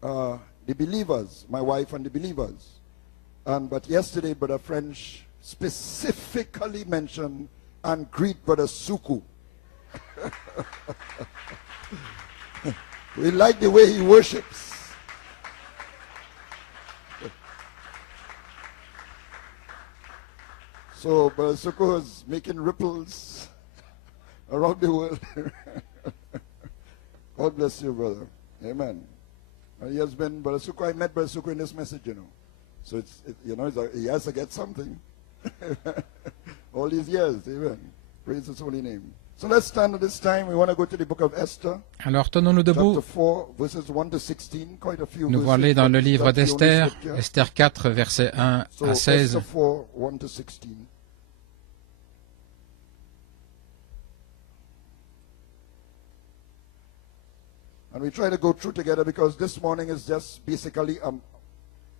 the believers, my wife and the believers. But yesterday, Brother French specifically mentioned and greet Brother Suku. We like the way he worships. So Brother Suku is making ripples around the world. God bless you, brother. Amen. He has been, Brother Suku, I met Brother Suku in this message, you know. So he has to get something. All these years, amen. Praise his holy name. So let's stand at this time. We want to go to the book of Esther. Alors tenons-nous debout. Chapter 4, verses 1 to 16, quite a few Nous verses. allons aller dans le livre That's the only d'Esther, scripture. Esther 4, versets 1 So à 16. Esther 4, 1 to 16. And we try to go through together because this morning is just basically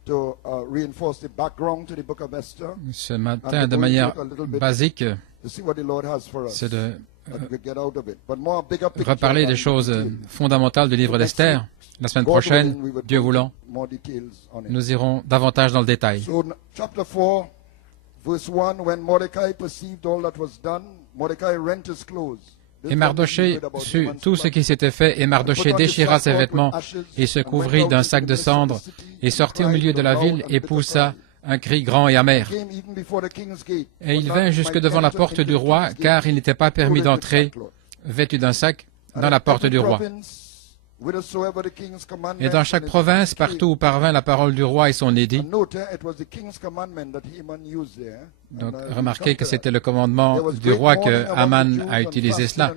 to reinforce the background to the book of Esther. Ce matin, de manière basique, To see what the Lord has for us. c'est de That we get out of it. But more bigger picture reparler than des choses detail. fondamentales du livre d'Esther. La semaine God prochaine, willing, we will Dieu go voulant, more details on it. nous irons davantage dans le détail. So chapter 4, verse 1, when Mordecai perceived all that was done, Mordecai rent his clothes. Et Mardoché sut tout ce qui s'était fait, et Mardoché déchira ses vêtements et se couvrit d'un sac de cendres, et sortit au milieu de la ville et poussa un cri grand et amer. Et il vint jusque devant la porte du roi, car il n'était pas permis d'entrer, vêtu d'un sac, dans la porte du roi. Et dans chaque province, partout où parvint la parole du roi et son édit, donc remarquez que c'était le commandement du roi que Haman a utilisé cela.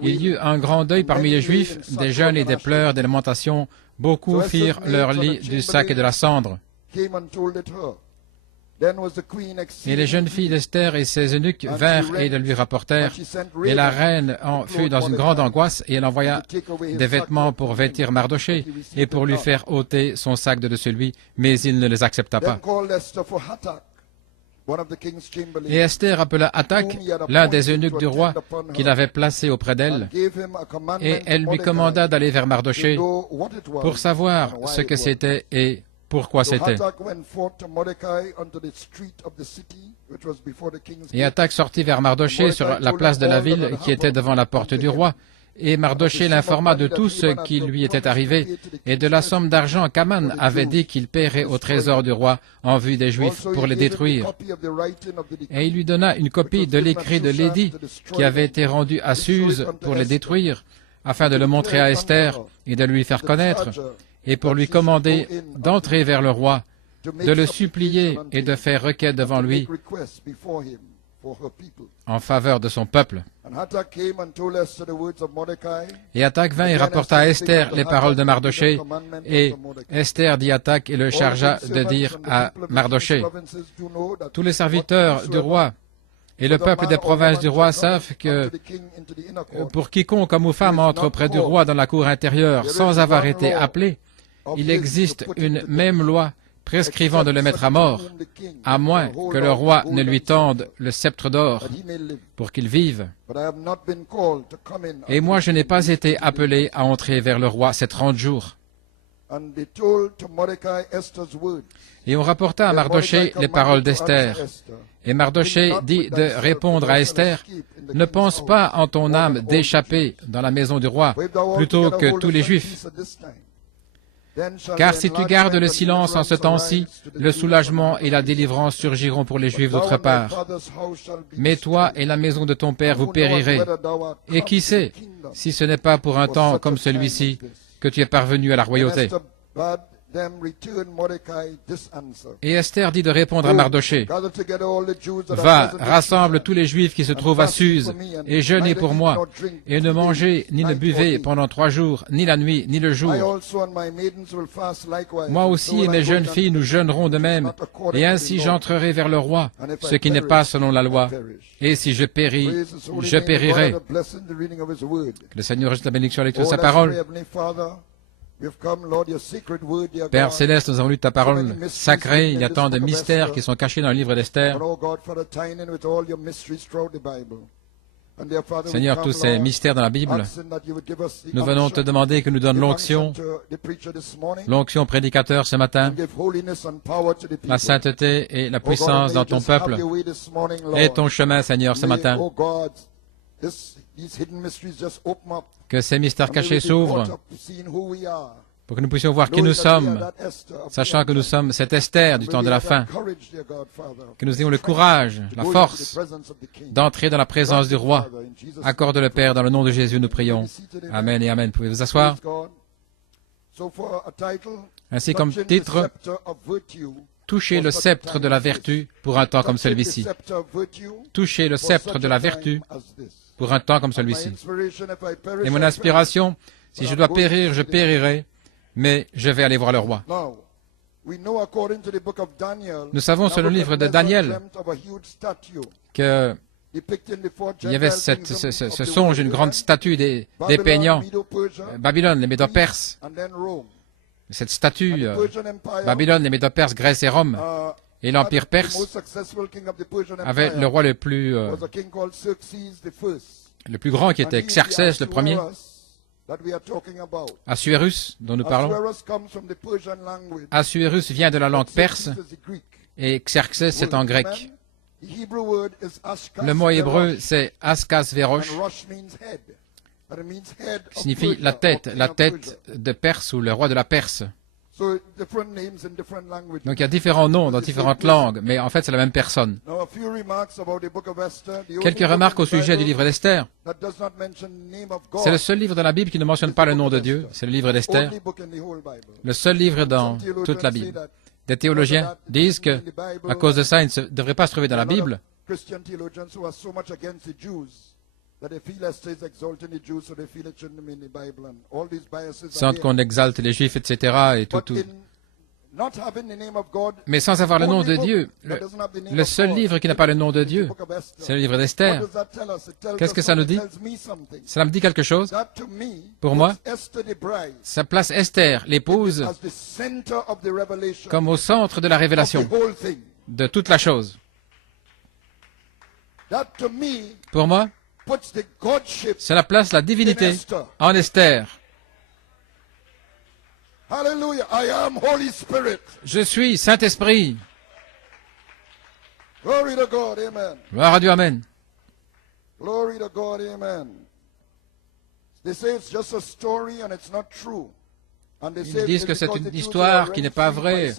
Il y eut un grand deuil parmi les Juifs, des jeûnes et des pleurs, des lamentations. Beaucoup firent leur lit du sac et de la cendre. Et les jeunes filles d'Esther et ses eunuques vinrent et le lui rapportèrent. Et la reine en fut dans une grande angoisse, et elle envoya des vêtements pour vêtir Mardoché et pour lui faire ôter son sac de dessus lui, mais il ne les accepta pas. Et Esther appela Hathach, l'un des eunuques du roi, qu'il avait placé auprès d'elle, et elle lui commanda d'aller vers Mardoché pour savoir ce que c'était et pourquoi c'était. Et Hathach sortit vers Mardoché sur la place de la ville qui était devant la porte du roi. Et Mardoché l'informa de tout ce qui lui était arrivé et de la somme d'argent qu'Aman avait dit qu'il paierait au trésor du roi en vue des Juifs pour les détruire. Et il lui donna une copie de l'écrit de l'édit qui avait été rendu à Suse pour les détruire, afin de le montrer à Esther et de lui faire connaître, et pour lui commander d'entrer vers le roi, de le supplier et de faire requête devant lui en faveur de son peuple. Et Hathach vint et rapporta à Esther les paroles de Mardoché, et Esther dit à Hathach et le chargea de dire à Mardoché: tous les serviteurs du roi et le peuple des provinces du roi savent que pour quiconque homme ou femme entre auprès du roi dans la cour intérieure sans avoir été appelé, il existe une même loi prescrivant de le mettre à mort, à moins que le roi ne lui tende le sceptre d'or pour qu'il vive. Et moi, je n'ai pas été appelé à entrer vers le roi ces 30 jours. Et on rapporta à Mardoché les paroles d'Esther. Et Mardoché dit de répondre à Esther: ne pense pas en ton âme d'échapper dans la maison du roi, plutôt que tous les Juifs. Car si tu gardes le silence en ce temps-ci, le soulagement et la délivrance surgiront pour les Juifs d'autre part. Mais toi et la maison de ton père, vous périrez. Et qui sait, si ce n'est pas pour un temps comme celui-ci, que tu es parvenu à la royauté. Et Esther dit de répondre à Mardoché: va, rassemble tous les Juifs qui se trouvent à Suse, et jeûnez pour moi, et ne mangez ni ne buvez pendant 3 jours, ni la nuit, ni le jour. Moi aussi et mes jeunes filles, nous jeûnerons de même, et ainsi j'entrerai vers le roi, ce qui n'est pas selon la loi. Et si je péris, je périrai. Que le Seigneur ajoute la bénédiction à la lecture de sa parole. Père Céleste, nous avons lu ta parole sacrée. Il y a tant de mystères qui sont cachés dans le livre d'Esther. Seigneur, tous ces mystères dans la Bible, nous venons te demander que nous donnes l'onction prédicateur ce matin, la sainteté et la puissance dans ton peuple, et ton chemin, Seigneur, ce matin. Que ces mystères cachés s'ouvrent pour que nous puissions voir qui nous sommes, sachant que nous sommes cette Esther du temps de la fin, que nous ayons le courage, la force d'entrer dans la présence du roi. Accorde le Père, dans le nom de Jésus, nous prions. Amen et Amen. Pouvez vous asseoir. Ainsi comme titre, toucher le sceptre de la vertu pour un temps comme celui-ci. Toucher le sceptre de la vertu pour un temps comme celui-ci. Et mon inspiration, si je dois périr, je périrai, mais je vais aller voir le roi. Nous savons sur le livre de Daniel qu'il y avait ce songe, une grande statue des peignants, Babylone, les Médo-Perses. Cette statue, Babylone, les Médo-Perses, Grèce et Rome, et l'Empire perse avait le roi le plus grand qui était Xerxès le premier, Assuérus, dont nous parlons. Assuérus vient de la langue perse et Xerxès, c'est en grec. Le mot hébreu, c'est Askasverosh, qui signifie la tête de Perse ou le roi de la Perse. Donc il y a différents noms dans différentes langues, mais en fait c'est la même personne. Quelques remarques au sujet du livre d'Esther. C'est le seul livre dans la Bible qui ne mentionne pas le nom de Dieu, c'est le livre d'Esther. Le seul livre dans toute la Bible. Des théologiens disent que, à cause de ça, il ne devrait pas se trouver dans la Bible. Sans qu'on exalte les Juifs, etc. et tout. Mais sans avoir le nom de Dieu, le seul livre qui n'a pas le nom de Dieu, c'est le livre d'Esther. Qu'est-ce que ça nous dit? Cela me dit quelque chose. Pour moi, ça place Esther, l'épouse, comme au centre de la révélation de toute la chose. Pour moi, cela place la divinité en Esther. Je suis Saint-Esprit. Gloire à Dieu, Amen. Ils disent que c'est une histoire qui n'est pas vraie,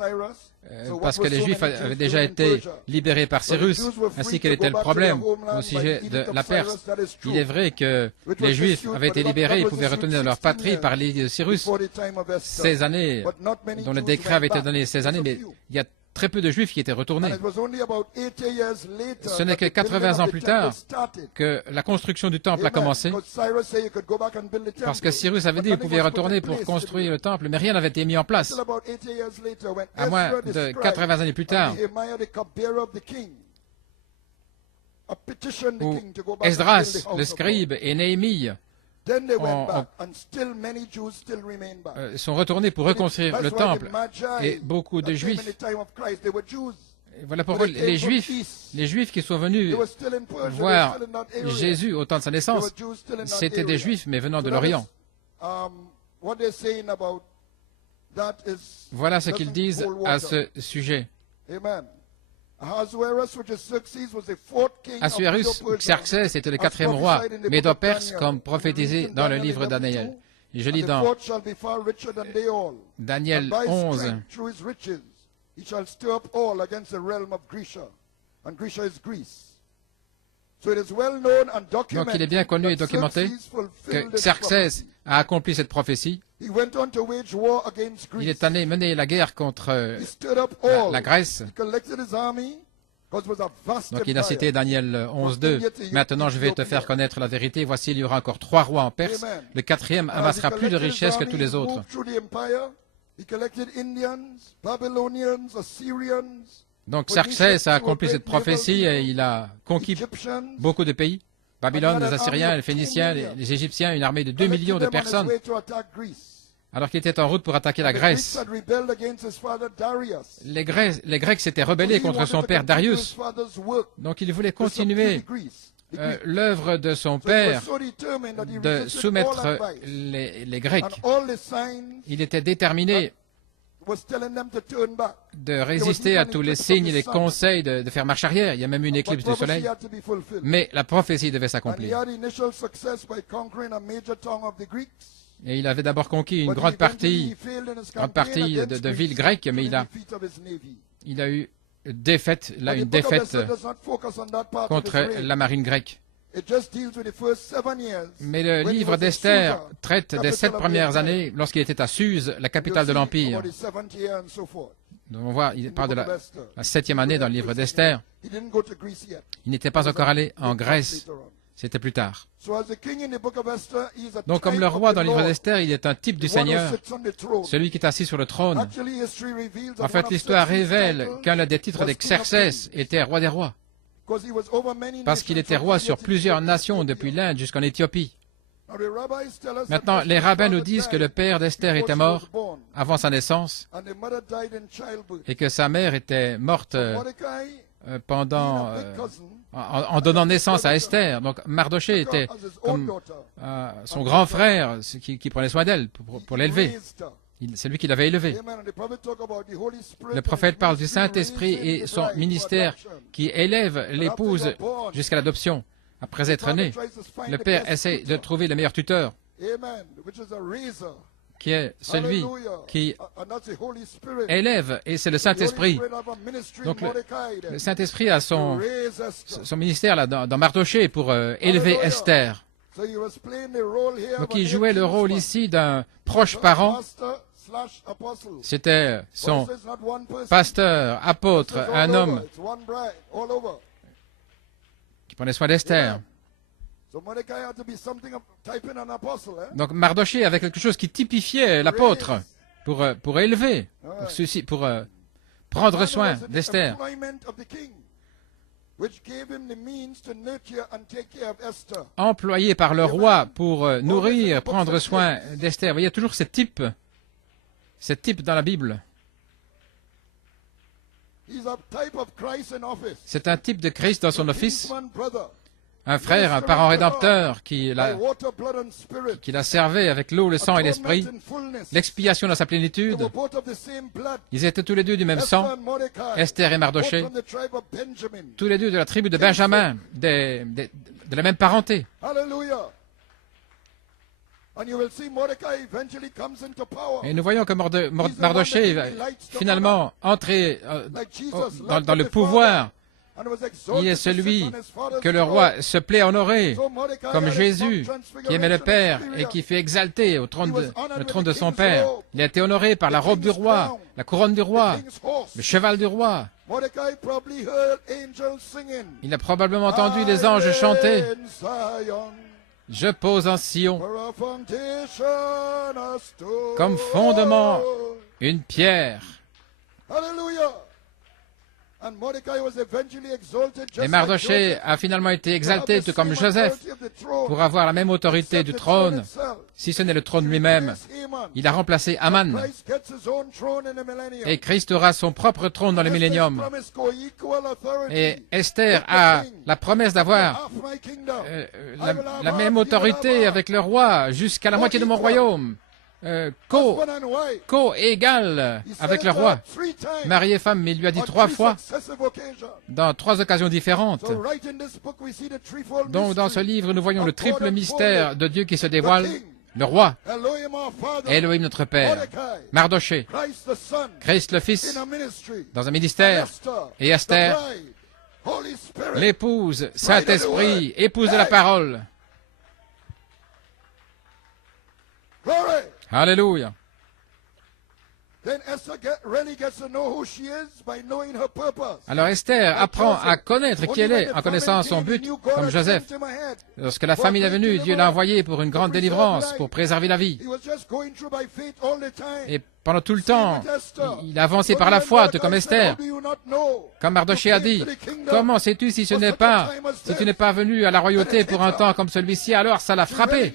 parce que les Juifs avaient déjà été libérés par Cyrus, ainsi quel était le problème au sujet de la Perse. Il est vrai que les Juifs avaient été libérés, ils pouvaient retourner dans leur patrie par l'idée de Cyrus, 16 années, dont le décret avait été donné 16 années, mais il y a très peu de Juifs qui étaient retournés. Ce n'est que 80 ans plus tard que la construction du temple a commencé, parce que Cyrus avait dit qu'il pouvait retourner pour construire le temple, mais rien n'avait été mis en place. À moins de 80 années plus tard, où Esdras, le scribe, et Néhémie sont retournés pour reconstruire le temple, et beaucoup de Juifs. Et voilà pourquoi les Juifs qui sont venus voir Jésus au temps de sa naissance, c'était des Juifs, mais venant de l'Orient. Voilà ce qu'ils disent à ce sujet. Assuérus, Xerxès, était le quatrième roi, Médo-Perse, comme prophétisé dans le livre de Daniel. Et je lis dans Daniel 11. Donc il est bien connu et documenté que Xerxès a accompli cette prophétie. Il est allé mener la guerre contre la Grèce. Donc il a cité Daniel 11.2. Maintenant je vais te faire connaître la vérité. Voici, il y aura encore 3 rois en Perse. Le 4e amassera plus de richesses que tous les autres. Donc Xerxès a accompli cette prophétie et il a conquis beaucoup de pays. Babylone, les Assyriens, les Phéniciens, les Égyptiens, une armée de 2 millions de personnes, alors qu'il était en route pour attaquer la Grèce. Les Grecs s'étaient rebellés contre son père Darius, donc il voulait continuer l'œuvre de son père de soumettre les Grecs. Il était déterminé de résister à tous les signes et les conseils de faire marche arrière. Il y a même eu une éclipse du soleil. Mais la prophétie devait s'accomplir. Et il avait d'abord conquis une grande partie de villes grecques, mais il a eu une défaite contre la marine grecque. Mais le livre d'Esther traite des 7 premières années lorsqu'il était à Suse, la capitale de l'Empire. Donc on voit, il parle de la 7e année dans le livre d'Esther. Il n'était pas encore allé en Grèce. C'était plus tard. Donc comme le roi dans le livre d'Esther, il est un type du Seigneur, celui qui est assis sur le trône. En fait, l'histoire révèle qu'un des titres d'Exercès était roi des rois, parce qu'il était roi sur plusieurs nations, depuis l'Inde jusqu'en Éthiopie. Maintenant, les rabbins nous disent que le père d'Esther était mort avant sa naissance et que sa mère était morte en donnant naissance à Esther. Donc Mardoché était comme son grand frère qui prenait soin d'elle pour l'élever. C'est lui qui l'avait élevée. Le prophète parle du Saint-Esprit et son ministère qui élève l'épouse jusqu'à l'adoption. Après être né, le père essaie de trouver le meilleur tuteur, qui est celui qui élève, et c'est le Saint-Esprit. Donc le Saint-Esprit a son ministère là, dans Mardoché pour élever Esther. Donc il jouait le rôle ici d'un proche parent. C'était son pasteur, apôtre, un homme qui prenait soin d'Esther. Donc Mardoché avait quelque chose qui typifiait l'apôtre pour élever, pour prendre soin d'Esther. Employé par le roi pour nourrir, prendre soin d'Esther. Vous voyez, il y a toujours ce type dans la Bible. C'est un type de Christ dans son office. Un frère, un parent rédempteur qui la servait avec l'eau, le sang et l'esprit. L'expiation dans sa plénitude. Ils étaient tous les deux du même sang. Esther et Mardoché. Tous les deux de la tribu de Benjamin, de la même parenté. Et nous voyons que Mardoché va finalement entrer dans le pouvoir. Il est celui que le roi se plaît à honorer, comme Jésus, qui aimait le Père et qui fut exalté au trône de son Père. Il a été honoré par la robe du roi, la couronne du roi, le cheval du roi. Il a probablement entendu les anges chanter « Je pose en Sion comme fondement une pierre ». Et Mardoché a finalement été exalté, tout comme Joseph, pour avoir la même autorité du trône, si ce n'est le trône lui-même. Il a remplacé Aman. Et Christ aura son propre trône dans le millénium. Et Esther a la promesse d'avoir la même autorité avec le roi jusqu'à la moitié de mon royaume. Co-égal avec le roi. Mari et femme, mais il lui a dit 3 fois, dans 3 occasions différentes. Donc dans ce livre, nous voyons le triple mystère de Dieu qui se dévoile. Le roi, Elohim notre Père, Mardoché, Christ le Fils, dans un ministère, et Esther, l'épouse, Saint-Esprit, épouse de la parole. Alléluia. Alors Esther apprend à connaître qui elle est en connaissant son but, comme Joseph. Lorsque la famine est venue, Dieu l'a envoyé pour une grande délivrance, pour préserver la vie. Et Pendant tout le temps, il a avancé par la foi, tout comme Esther. Comme Mardochée a dit, comment sais-tu si tu n'es pas venu à la royauté pour un temps comme celui-ci? Alors ça l'a frappée.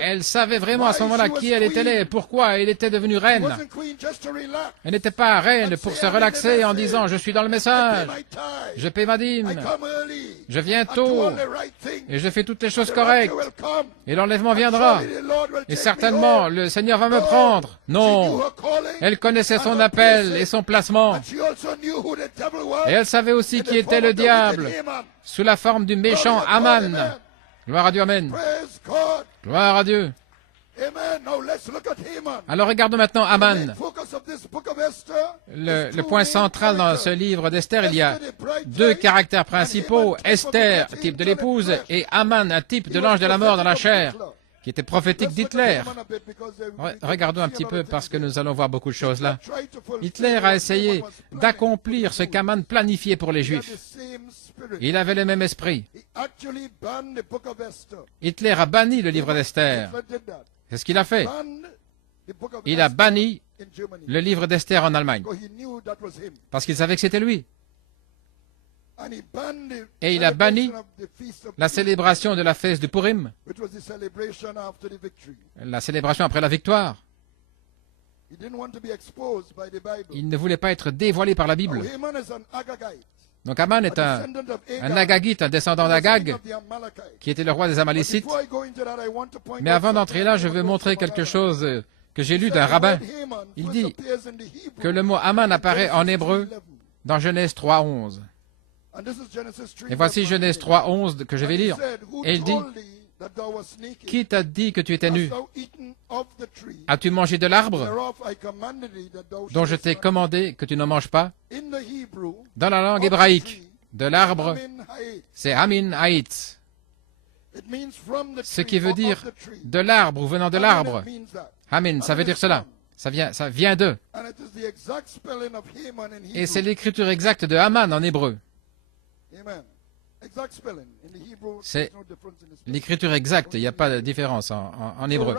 Elle savait vraiment à ce moment-là qui elle était et pourquoi elle était devenue reine. Elle n'était pas reine pour se relaxer en disant, je suis dans le message, je paie ma dîme, je viens tôt, et je fais toutes les choses correctes, et l'enlèvement viendra, et certainement le Seigneur va me prendre. Non. Elle connaissait son appel et son placement. Et elle savait aussi qui était le diable, sous la forme du méchant Haman. Gloire à Dieu, amen. Gloire à Dieu. Alors regardons maintenant Haman. Le point central dans ce livre d'Esther, il y a deux caractères principaux. Esther, type de l'épouse, et Haman, un type de l'ange de la mort dans la chair, qui était prophétique d'Hitler. Regardons un petit peu parce que nous allons voir beaucoup de choses là. Hitler a essayé d'accomplir ce qu'Haman planifiait pour les Juifs. Il avait le même esprit. Hitler a banni le livre d'Esther. C'est ce qu'il a fait. Il a banni le livre d'Esther en Allemagne parce qu'il savait que c'était lui. Et il a banni la célébration de la fête de Purim, la célébration après la victoire. Il ne voulait pas être dévoilé par la Bible. Donc Haman est un Agagite, un descendant d'Agag, qui était le roi des Amalécites. Mais avant d'entrer là, je veux montrer quelque chose que j'ai lu d'un rabbin. Il dit que le mot Haman apparaît en hébreu dans Genèse 3:11. Et voici Genèse 3:11 que je vais lire. Et il dit, « Qui t'a dit que tu étais nu? As-tu mangé de l'arbre dont je t'ai commandé que tu ne manges pas ?» Dans la langue hébraïque, de l'arbre, c'est Hamin Haït, ce qui veut dire de l'arbre ou venant de l'arbre. Hamin, ça veut dire cela. Ça vient d'eux. Et c'est l'écriture exacte de Haman en hébreu. C'est l'écriture exacte, il n'y a pas de différence en hébreu.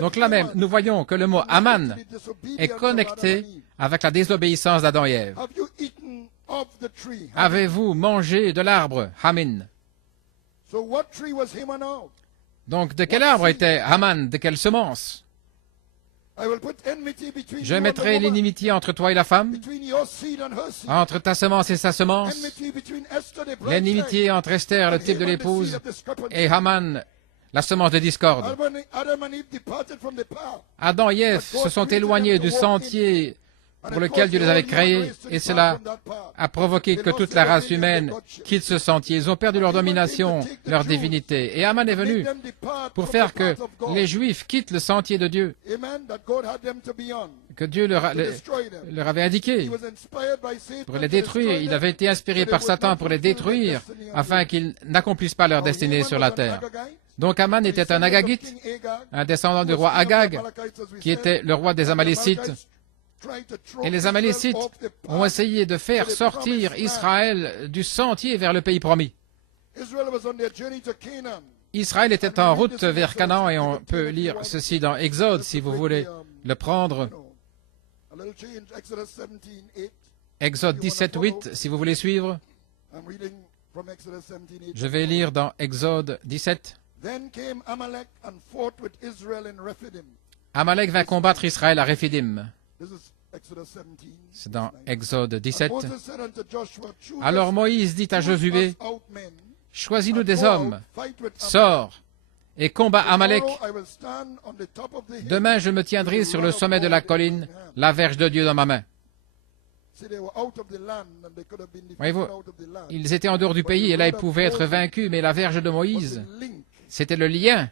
Donc là même, nous voyons que le mot Haman est connecté avec la désobéissance d'Adam et Ève. Avez-vous mangé de l'arbre, Hamin? Donc de quel arbre était Haman? De quelle semence? Je mettrai l'inimitié entre toi et la femme, entre ta semence et sa semence, l'inimitié entre Esther, le type de l'épouse, et Haman, la semence de discorde. Adam et Ève se sont éloignés du sentier pour lequel Dieu les avait créés, et cela a provoqué que toute la race humaine quitte ce sentier. Ils ont perdu leur domination, leur divinité. Et Haman est venu pour faire que les Juifs quittent le sentier de Dieu, que Dieu leur avait indiqué, pour les détruire. Il avait été inspiré par Satan pour les détruire, afin qu'ils n'accomplissent pas leur destinée sur la terre. Donc Haman était un Agagite, un descendant du roi Agag, qui était le roi des Amalécites. Et les Amalécites ont essayé de faire sortir Israël du sentier vers le pays promis. Israël était en route vers Canaan, et on peut lire ceci dans Exode, si vous voulez le prendre. Exode 17:8, si vous voulez suivre. Je vais lire dans Exode 17. Amalek vint combattre Israël à Rephidim. C'est dans Exode 17. Alors Moïse dit à Josué, « Choisis-nous des hommes, sors et combat Amalek. Demain je me tiendrai sur le sommet de la colline, la verge de Dieu dans ma main. » Voyez-vous, ils étaient en dehors du pays et là ils pouvaient être vaincus, mais la verge de Moïse, c'était le lien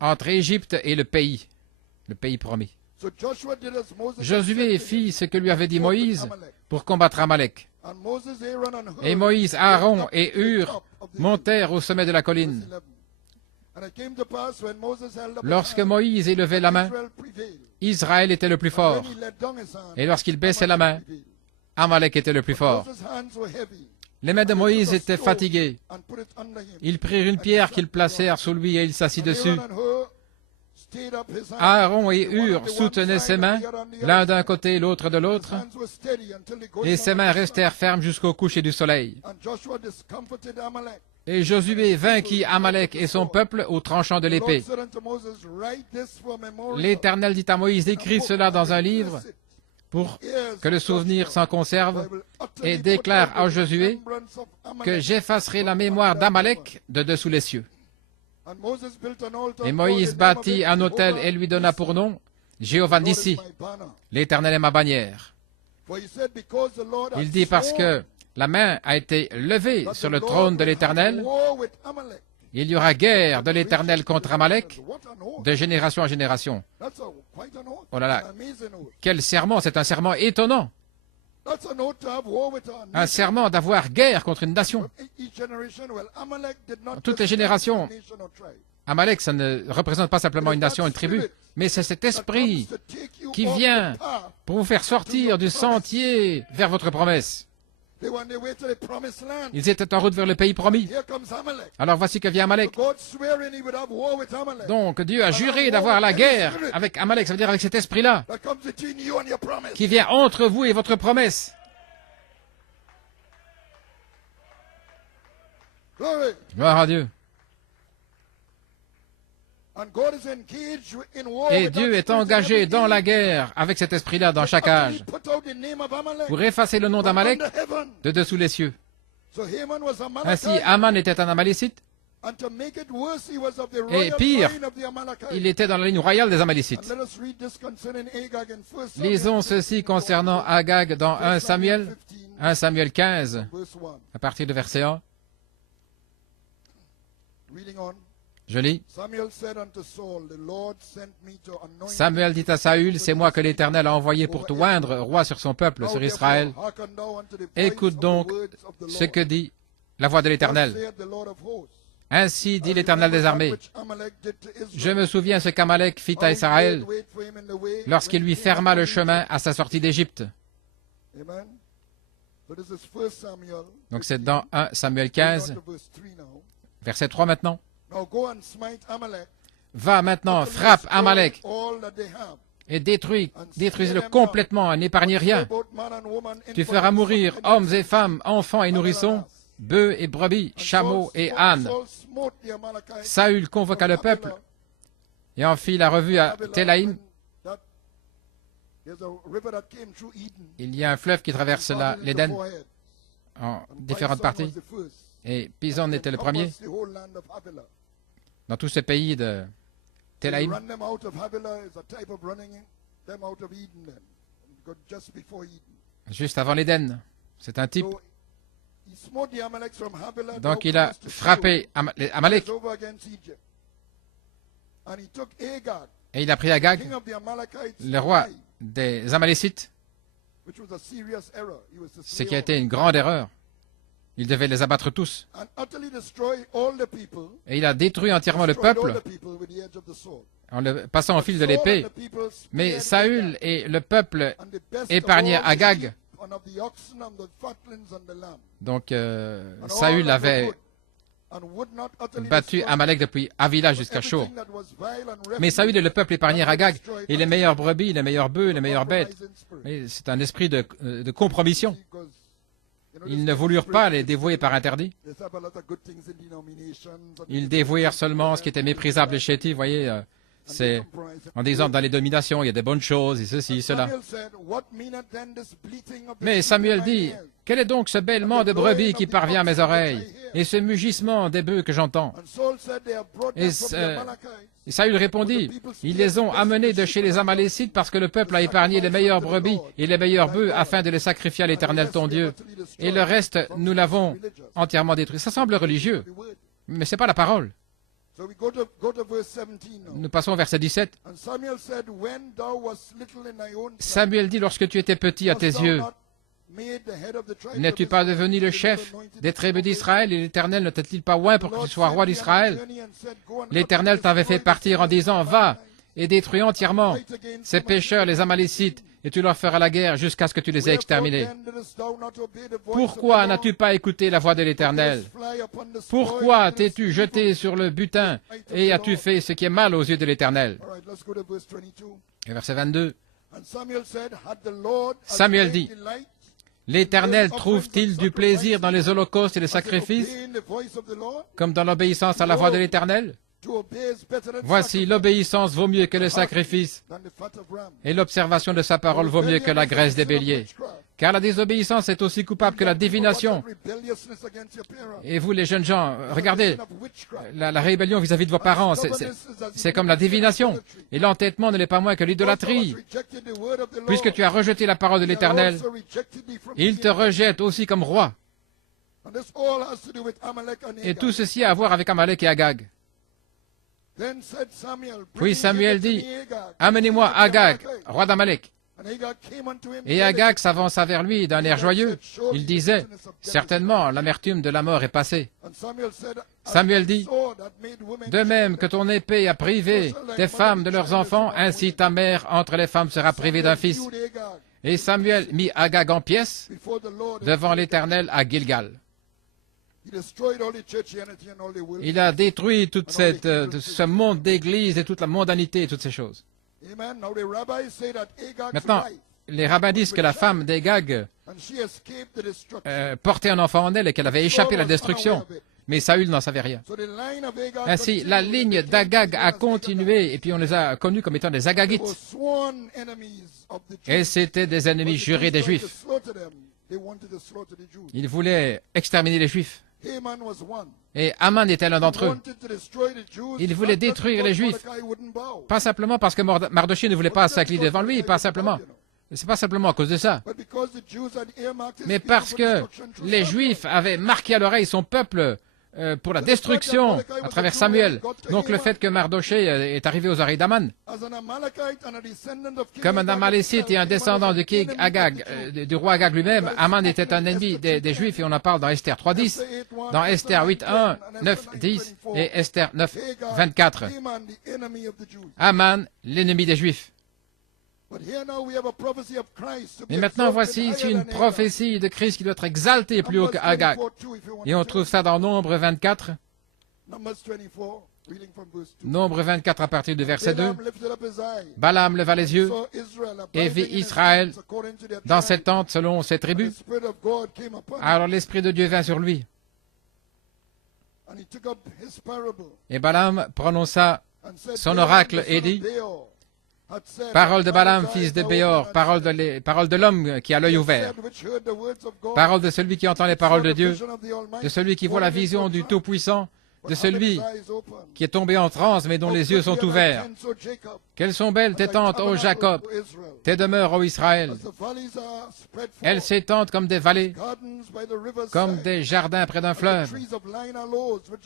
entre Égypte et le pays promis. Josué fit ce que lui avait dit Moïse pour combattre Amalek. Et Moïse, Aaron et Hur montèrent au sommet de la colline. Lorsque Moïse élevait la main, Israël était le plus fort. Et lorsqu'il baissait la main, Amalek était le plus fort. Les mains de Moïse étaient fatiguées. Ils prirent une pierre qu'ils placèrent sous lui et il s'assit dessus. Aaron et Hur soutenaient ses mains, l'un d'un côté, l'autre de l'autre, et ses mains restèrent fermes jusqu'au coucher du soleil. Et Josué vainquit Amalek et son peuple au tranchant de l'épée. L'Éternel dit à Moïse d'écrire cela dans un livre pour que le souvenir s'en conserve, et déclare à Josué que j'effacerai la mémoire d'Amalek de dessous les cieux. Et Moïse bâtit un autel et lui donna pour nom Jéhovah Nissi, l'Éternel est ma bannière. Il dit parce que la main a été levée sur le trône de l'Éternel, il y aura guerre de l'Éternel contre Amalek de génération en génération. Oh là là, quel serment, c'est un serment étonnant. Un serment d'avoir guerre contre une nation. Dans toutes les générations, Amalek, ça ne représente pas simplement une nation, une tribu, mais c'est cet esprit qui vient pour vous faire sortir du sentier vers votre promesse. Ils étaient en route vers le pays promis. Alors voici que vient Amalek. Donc Dieu a juré d'avoir la guerre avec Amalek, ça veut dire avec cet esprit-là, qui vient entre vous et votre promesse. Gloire à Dieu. Et Dieu est engagé dans la guerre avec cet esprit-là dans chaque âge pour effacer le nom d'Amalek de dessous les cieux. Ainsi, Aman était un Amalécite, et pire, il était dans la ligne royale des Amalécites. Lisons ceci concernant Agag dans 1 Samuel 15, à partir du verset 1. Je lis. Samuel dit à Saül, c'est moi que l'Éternel a envoyé pour te oindre roi sur son peuple, sur Israël. Écoute donc ce que dit la voix de l'Éternel. Ainsi dit l'Éternel des armées. Je me souviens ce qu'Amalek fit à Israël lorsqu'il lui ferma le chemin à sa sortie d'Égypte. Donc c'est dans 1 Samuel 15, verset 3 maintenant. Va maintenant, frappe Amalek et détruis-le complètement, n'épargne rien. Tu feras mourir hommes et femmes, enfants et nourrissons, bœufs et brebis, chameaux et ânes. Saül convoqua le peuple et en fit la revue à Télaïm. Il y a un fleuve qui traverse l'Éden en différentes parties. Et Pison était le premier dans tous ces pays de Télaïm. Juste avant l'Éden. C'est un type. Donc il a frappé Amalek. Et il a pris Agag, le roi des Amalécites, ce qui a été une grande erreur. Il devait les abattre tous. Et il a détruit entièrement le peuple en le passant au fil de l'épée. Mais Saül et le peuple épargnèrent Agag. Donc Saül avait battu Amalek depuis Havila jusqu'à Shur. Mais Saül et le peuple épargnèrent Agag. Et les meilleures brebis, les meilleurs bœufs, les meilleures bêtes. C'est un esprit de compromission. Ils ne voulurent pas les dévouer par interdit. Ils dévouèrent seulement ce qui était méprisable et chétif. Vous voyez, c'est en disant dans les dominations, il y a des bonnes choses, et ceci, cela. Mais Samuel dit, quel est donc ce bêlement de brebis qui parvient à mes oreilles, et ce mugissement des bœufs que j'entends? Et Saül répondit, ils les ont amenés de chez les Amalécites parce que le peuple a épargné les meilleures brebis et les meilleurs bœufs afin de les sacrifier à l'Éternel ton Dieu. Et le reste, nous l'avons entièrement détruit. Ça semble religieux, mais ce n'est pas la parole. Nous passons au verset 17. Samuel dit, lorsque tu étais petit à tes yeux, n'es-tu pas devenu le chef des tribus d'Israël et l'Éternel ne t'a-t-il pas oint pour que tu sois roi d'Israël? L'Éternel t'avait fait partir en disant, va et détruis entièrement ces pécheurs, les Amalécites, et tu leur feras la guerre jusqu'à ce que tu les aies exterminés. Pourquoi n'as-tu pas écouté la voix de l'Éternel? Pourquoi t'es-tu jeté sur le butin et as-tu fait ce qui est mal aux yeux de l'Éternel? Et verset 22. Samuel dit, l'Éternel trouve-t-il du plaisir dans les holocaustes et les sacrifices, comme dans l'obéissance à la voix de l'Éternel? Voici, l'obéissance vaut mieux que le sacrifice, et l'observation de sa parole vaut mieux que la graisse des béliers. Car la désobéissance est aussi coupable que la divination. Et vous, les jeunes gens, regardez, la rébellion vis-à-vis de vos parents, c'est comme la divination. Et l'entêtement ne l'est pas moins que l'idolâtrie. Puisque tu as rejeté la parole de l'Éternel, il te rejette aussi comme roi. Et tout ceci a à voir avec Amalek et Agag. Puis Samuel dit, amenez-moi Agag, roi d'Amalek. Et Agag s'avança vers lui d'un air joyeux. Il disait, certainement, l'amertume de la mort est passée. Samuel dit, de même que ton épée a privé des femmes de leurs enfants, ainsi ta mère entre les femmes sera privée d'un fils. Et Samuel mit Agag en pièces devant l'Éternel à Gilgal. Il a détruit tout ce monde d'église et toute la mondanité et toutes ces choses. Maintenant, les rabbins disent que la femme d'Agag portait un enfant en elle et qu'elle avait échappé à la destruction. Mais Saül n'en savait rien. Ainsi, la ligne d'Agag a continué et puis on les a connus comme étant des Agagites. Et c'étaient des ennemis jurés des Juifs. Ils voulaient exterminer les Juifs. Et Aman était l'un d'entre eux. Il voulait détruire les Juifs. Pas simplement parce que Mardochée ne voulait pas s'incliner devant lui, pas simplement. C'est pas simplement à cause de ça. Mais parce que les Juifs avaient marqué à l'oreille son peuple pour la destruction à travers Samuel. Donc le fait que Mardochée est arrivé aux oreilles d'Aman, comme un Amalécite et un descendant de King Agag, du roi Agag lui-même, Aman était un ennemi des Juifs et on en parle dans Esther 3.10, dans Esther 8.1, 9.10 et Esther 9.24. Aman, l'ennemi des Juifs. Mais maintenant, voici une prophétie de Christ qui doit être exaltée plus haut qu'Agag. Et on trouve ça dans Nombre 24. Nombre 24 à partir du verset 2. Balaam leva les yeux et vit Israël dans cette tente selon ses tribus. Alors l'Esprit de Dieu vint sur lui. Et Balaam prononça son oracle et dit, parole de Balaam, fils de Béor, parole de l'homme qui a l'œil ouvert, parole de celui qui entend les paroles de Dieu, de celui qui voit la vision du Tout-Puissant, de celui qui est tombé en transe mais dont les yeux sont ouverts. Quelles sont belles tes tentes, ô Jacob, tes demeures, ô Israël. Elles s'étendent comme des vallées, comme des jardins près d'un fleuve,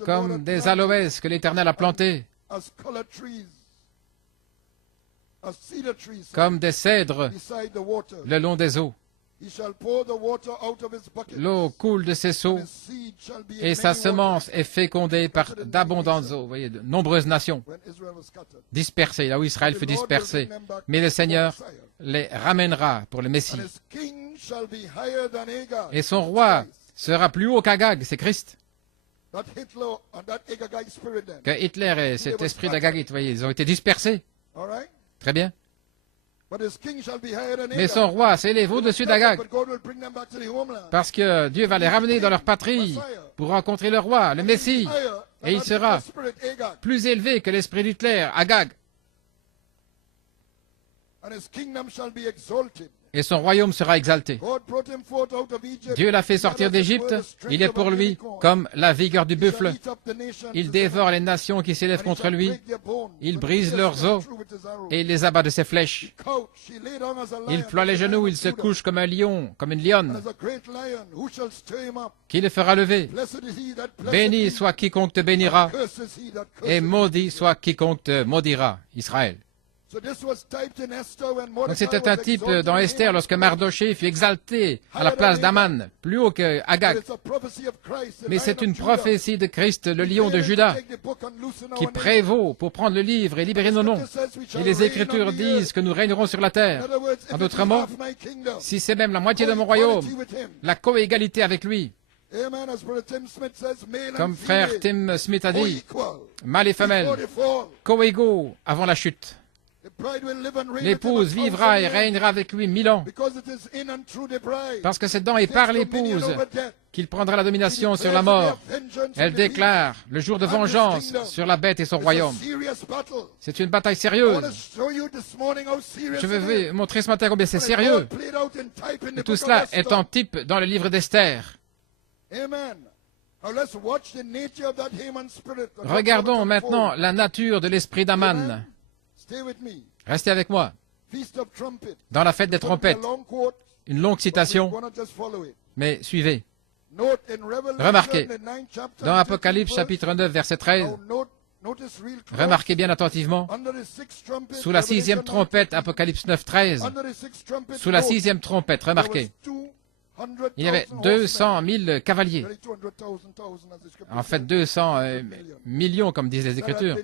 comme des aloès que l'Éternel a plantés, comme des cèdres le long des eaux. L'eau coule de ses seaux et sa semence est fécondée par d'abondantes eaux. Vous voyez, de nombreuses nations dispersées, là où Israël fut dispersé. Mais le Seigneur les ramènera pour le Messie. Et son roi sera plus haut qu'Agag, c'est Christ. Que Hitler et cet esprit d'Agagite, vous voyez, ils ont été dispersés. Très bien. Mais son roi s'élève au-dessus d'Agag, parce que Dieu va les ramener dans leur patrie pour rencontrer le roi, le Messie, et il sera plus élevé que l'esprit d'Hitler, Agag. Et son royaume sera exalté. Dieu l'a fait sortir d'Égypte, il est pour lui comme la vigueur du buffle. Il dévore les nations qui s'élèvent contre lui, il brise leurs os et il les abat de ses flèches. Il ploie les genoux, il se couche comme un lion, comme une lionne. Qui le fera lever? Béni soit quiconque te bénira, et maudit soit quiconque te maudira, Israël. Donc c'était un type dans Esther lorsque Mardoché fut exalté à la place d'Aman, plus haut que Agag. Mais c'est une prophétie de Christ, le lion de Juda, qui prévaut pour prendre le livre et libérer nos noms. Et les Écritures disent que nous régnerons sur la terre. En d'autres mots, si c'est même la moitié de mon royaume, la co-égalité avec lui. Comme frère Tim Smith a dit, mâle et femelle, co-égaux avant la chute. L'épouse vivra et régnera avec lui 1000 ans, parce que c'est dans et par l'épouse qu'il prendra la domination sur la mort. Elle déclare le jour de vengeance sur la bête et son royaume. C'est une bataille sérieuse. Je vais vous montrer ce matin combien c'est sérieux. Et tout cela est en type dans le livre d'Esther. Regardons maintenant la nature de l'esprit d'Aman. Restez avec moi. Dans la fête des trompettes, une longue citation, mais suivez. Remarquez, dans Apocalypse chapitre 9, verset 13, remarquez bien attentivement, sous la 6e trompette, Apocalypse 9, 13, sous la 6e trompette, remarquez, il y avait 200 000 cavaliers. En fait, 200 millions, comme disent les Écritures,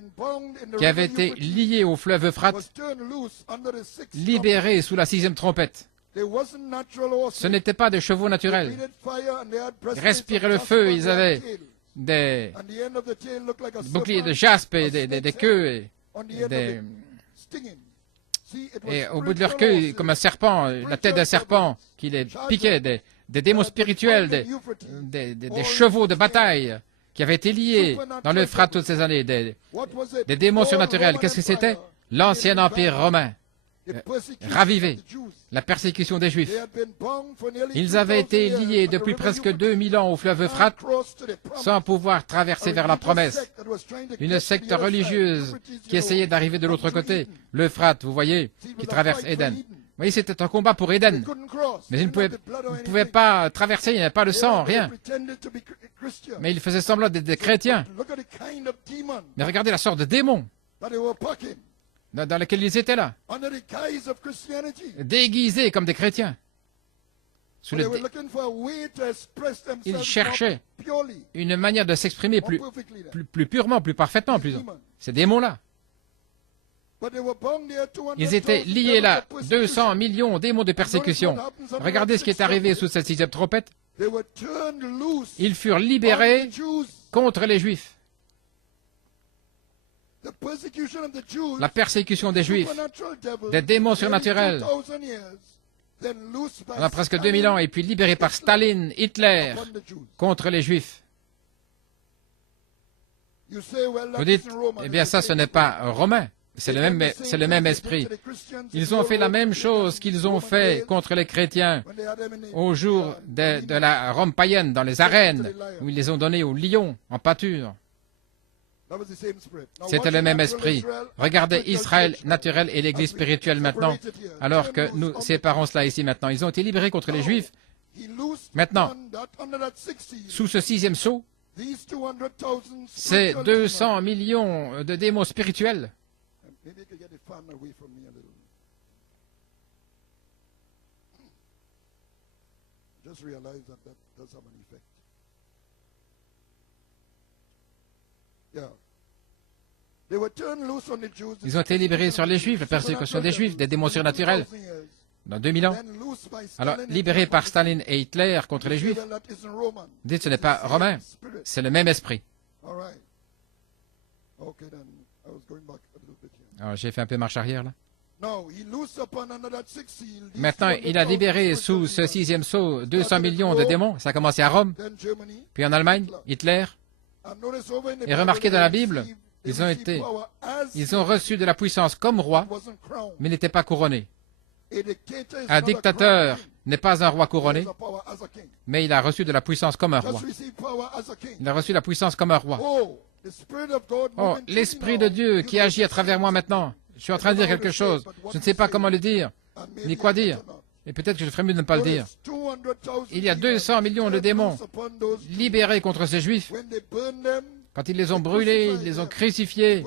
qui avaient été liés au fleuve Euphrate, libérés sous la 6e trompette. Ce n'étaient pas des chevaux naturels. Ils respiraient le feu, ils avaient des boucliers de jaspe et des queues et au bout de leur queue, comme un serpent, la tête d'un serpent qui les piquait, des démons spirituels, des chevaux de bataille qui avaient été liés dans l'Euphrate toutes ces années, des démons surnaturels. Qu'est-ce que c'était? L'ancien empire romain, ravivé, la persécution des Juifs. Ils avaient été liés depuis presque 2000 ans au fleuve Euphrate sans pouvoir traverser vers la promesse. Une secte religieuse qui essayait d'arriver de l'autre côté, l'Euphrate, vous voyez, qui traverse Éden. Vous voyez, c'était un combat pour Éden. Mais ils ne pouvaient pas traverser, il n'y avait pas de sang, rien. Mais ils faisaient semblant d'être des chrétiens. Mais regardez la sorte de démons dans lequel ils étaient là, déguisés comme des chrétiens. Ils cherchaient une manière de s'exprimer plus purement, plus parfaitement. Ces démons-là. Ils étaient liés là, 200 millions démons de persécution. Regardez ce qui est arrivé sous cette 6e trompette. Ils furent libérés contre les Juifs. La persécution des Juifs, des démons surnaturels, pendant presque 2000 ans, et puis libérés par Staline, Hitler, contre les Juifs. Vous dites, eh bien ça, ce n'est pas romain, c'est le même esprit. Ils ont fait la même chose qu'ils ont fait contre les chrétiens au jour de la Rome païenne, dans les arènes, où ils les ont donnés aux lions en pâture. C'était le même esprit. Regardez Israël naturel et l'Église spirituelle maintenant, alors que nous séparons cela ici maintenant. Ils ont été libérés contre les Juifs. Maintenant, sous ce 6e sceau, c'est 200 millions de démons spirituels. Ils ont été libérés sur les Juifs, la persécution des Juifs, des démons surnaturels, dans 2000 ans. Alors, libérés par Staline et Hitler contre les Juifs, dites, ce n'est pas romain, c'est le même esprit. Alors, j'ai fait un peu marche arrière, là. Maintenant, il a libéré sous ce 6e sceau 200 millions de démons. Ça a commencé à Rome, puis en Allemagne, Hitler. Et remarquez dans la Bible, ils ont reçu de la puissance comme roi, mais n'étaient pas couronnés. Un dictateur n'est pas un roi couronné, mais il a reçu de la puissance comme un roi. Il a reçu la puissance comme un roi. Oh, l'Esprit de Dieu qui agit à travers moi maintenant. Je suis en train de dire quelque chose. Je ne sais pas comment le dire, ni quoi dire. Et peut-être que je ferais mieux de ne pas le dire. Il y a 200 millions de démons libérés contre ces Juifs. Quand ils les ont brûlés, ils les ont crucifiés,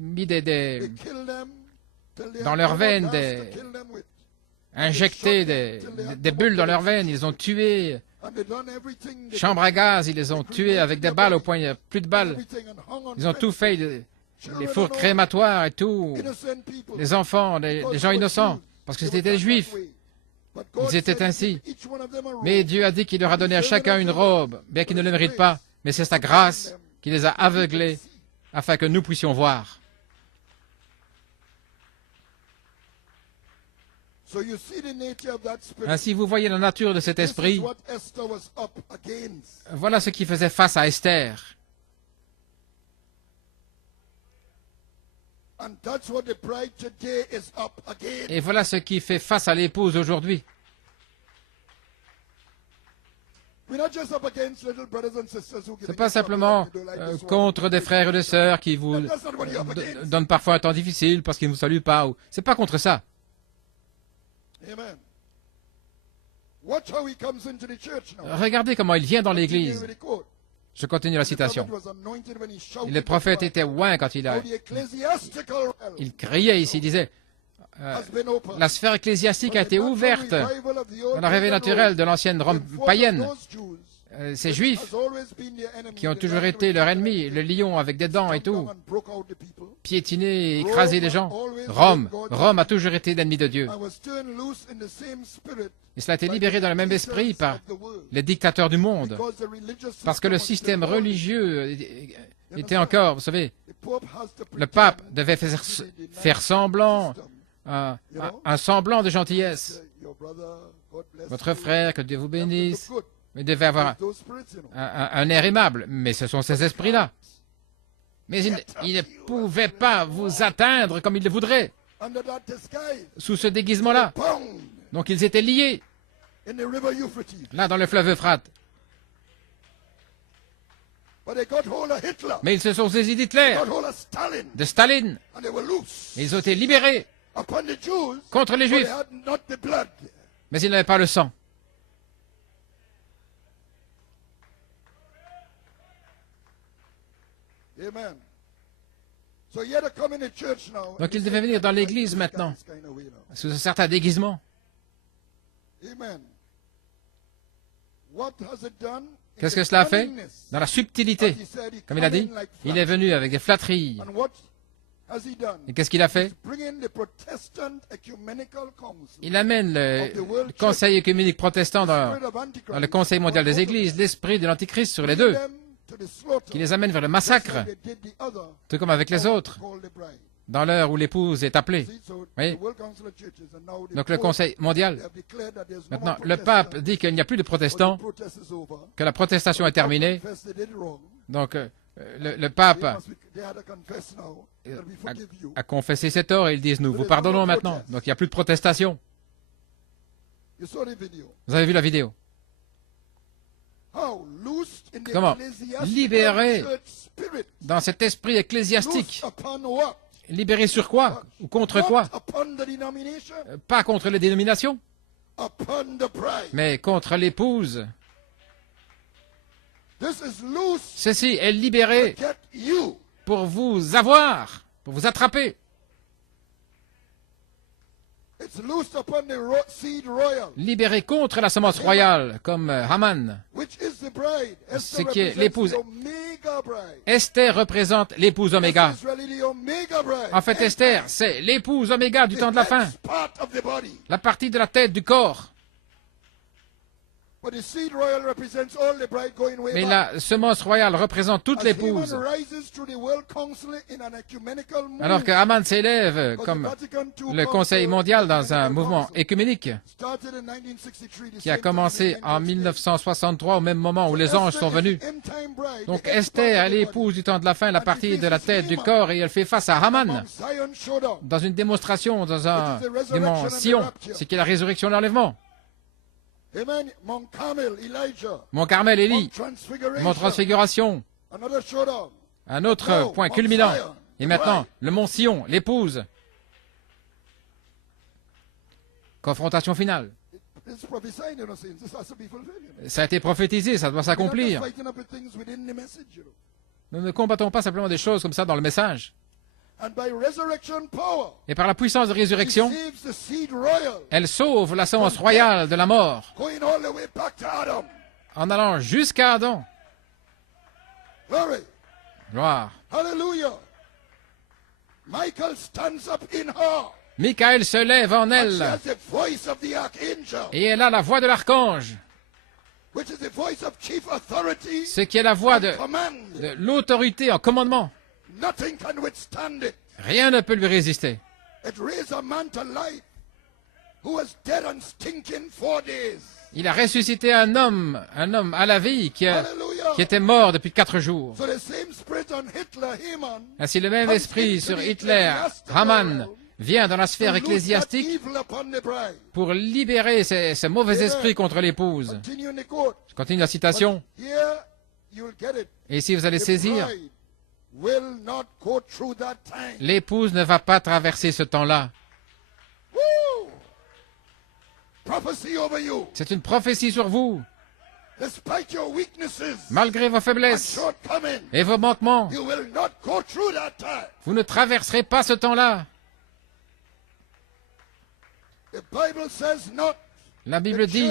mis dans leurs veines, injecté des bulles dans leurs veines, ils ont tué, chambre à gaz, ils les ont tués avec des balles au point, il n'y a plus de balles. Ils ont tout fait, les fours crématoires et tout, les enfants, les gens innocents, parce que c'était des juifs. Ils étaient ainsi. Mais Dieu a dit qu'il leur a donné à chacun une robe, bien qu'ils ne le méritent pas. Mais c'est sa grâce qui les a aveuglés afin que nous puissions voir. Ainsi, vous voyez la nature de cet esprit. Voilà ce qui faisait face à Esther. Et voilà ce qui fait face à l'épouse aujourd'hui. Ce n'est pas simplement contre des frères et des sœurs qui vous donnent parfois un temps difficile parce qu'ils ne vous saluent pas. Ce n'est pas contre ça. Regardez comment il vient dans l'Église. Je continue la citation. Le prophète était oint quand il criait ici, il disait, la sphère ecclésiastique a été ouverte dans la rêve naturelle de l'ancienne Rome païenne. Ces Juifs qui ont toujours été leur ennemi, le lion avec des dents et tout, piétiner, écraser les gens. Rome a toujours été l'ennemi de Dieu. Et cela a été libéré dans le même esprit par les dictateurs du monde, parce que le système religieux était encore, vous savez, le pape devait faire semblant, un semblant de gentillesse. Votre frère, que Dieu vous bénisse. Il devait avoir un air aimable, mais ce sont ces esprits-là. Mais ils ne pouvaient pas vous atteindre comme ils le voudraient, sous ce déguisement-là. Donc ils étaient liés, là dans le fleuve Euphrate. Mais ils se sont saisis d'Hitler, de Staline, et ils ont été libérés contre les Juifs, mais ils n'avaient pas le sang. Donc il devait venir dans l'église maintenant, sous un certain déguisement. Qu'est-ce que cela a fait? Dans la subtilité, comme il a dit, il est venu avec des flatteries. Et qu'est-ce qu'il a fait? Il amène le Conseil œcuménique protestant dans le Conseil mondial des églises, l'esprit de l'Antichrist sur les deux, qui les amène vers le massacre, tout comme avec les autres, dans l'heure où l'épouse est appelée. Oui. Donc le Conseil mondial. Maintenant, le pape dit qu'il n'y a plus de protestants, que la protestation est terminée. Donc le pape a confessé ses torts et ils disent, nous vous pardonnons maintenant. Donc il n'y a plus de protestation. Vous avez vu la vidéo? Comment? Libéré dans cet esprit ecclésiastique. Libéré sur quoi? Ou contre quoi? Pas contre les dénominations, mais contre l'épouse. Ceci est libéré pour vous avoir, pour vous attraper. Libéré contre la semence royale, comme Haman, ce qui est l'épouse. Esther représente l'épouse Oméga. En fait, Esther, c'est l'épouse Oméga du temps de la fin, la partie de la tête du corps. Mais la semence royale représente toute l'épouse. Alors que Haman s'élève comme le Conseil mondial dans un mouvement écuménique qui a commencé en 1963 au même moment où les anges sont venus. Donc Esther est l'épouse du temps de la fin, la partie de la tête du corps, et elle fait face à Haman dans une démonstration, dans un démon Sion, ce qui est la résurrection et l'enlèvement. Mont Carmel, Élie, Mont Transfiguration, un autre point culminant. Et maintenant, le Mont Sion, l'épouse. Confrontation finale. Ça a été prophétisé, ça doit s'accomplir. Nous ne combattons pas simplement des choses comme ça dans le message. Et par la puissance de résurrection, elle sauve la semence royale de la mort en allant jusqu'à Adam. Gloire. Michael se lève en elle et elle a la voix de l'archange, ce qui est la voix de l'autorité en commandement. Rien ne peut lui résister. Il a ressuscité un homme à la vie qui était mort depuis 4 jours. Ainsi, le même esprit sur Hitler, Haman, vient dans la sphère ecclésiastique pour libérer ces mauvais esprits contre l'épouse. Je continue la citation. Et ici, vous allez saisir, l'épouse ne va pas traverser ce temps-là. C'est une prophétie sur vous. Malgré vos faiblesses et vos manquements, vous ne traverserez pas ce temps-là. La Bible dit,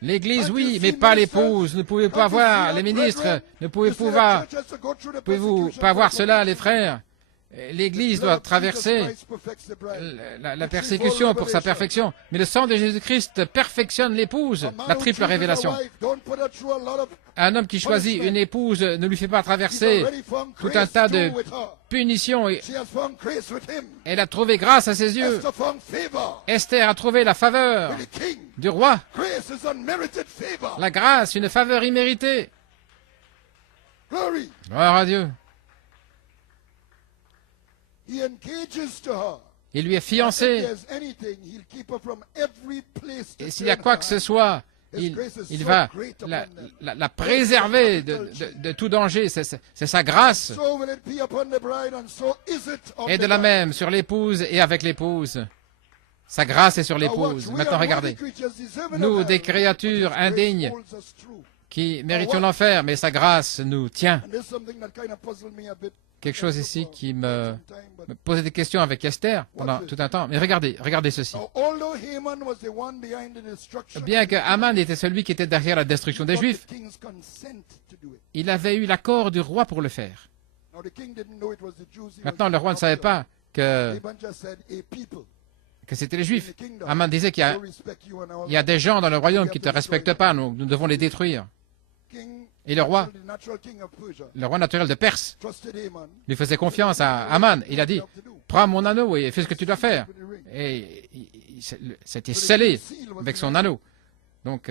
l'Église, oui, mais pas l'épouse. Ne pouvez pas voir les ministres, ne pouvez-vous pas voir cela, les frères. L'Église doit traverser la persécution pour sa perfection. Mais le sang de Jésus-Christ perfectionne l'épouse, la triple révélation. Un homme qui choisit une épouse ne lui fait pas traverser tout un tas de punitions. Elle a trouvé grâce à ses yeux. Esther a trouvé la faveur du roi. La grâce, une faveur imméritée. Gloire à Dieu. Il lui est fiancé. Et s'il y a quoi que ce soit, il va la préserver de tout danger. C'est sa grâce. Et de la même sur l'épouse et avec l'épouse. Sa grâce est sur l'épouse. Maintenant, regardez. Nous, des créatures indignes qui méritons l'enfer, mais sa grâce nous tient. Quelque chose ici qui me posait des questions avec Esther pendant tout un temps. Mais regardez ceci. Bien que Haman était celui qui était derrière la destruction des Juifs, il avait eu l'accord du roi pour le faire. Maintenant, le roi ne savait pas que c'était les Juifs. Haman disait qu'il y a des gens dans le royaume qui ne te respectent pas, nous devons les détruire. Et le roi naturel de Perse, lui faisait confiance à Haman. Il a dit, prends mon anneau et fais ce que tu dois faire. Et c'était scellé avec son anneau. Donc,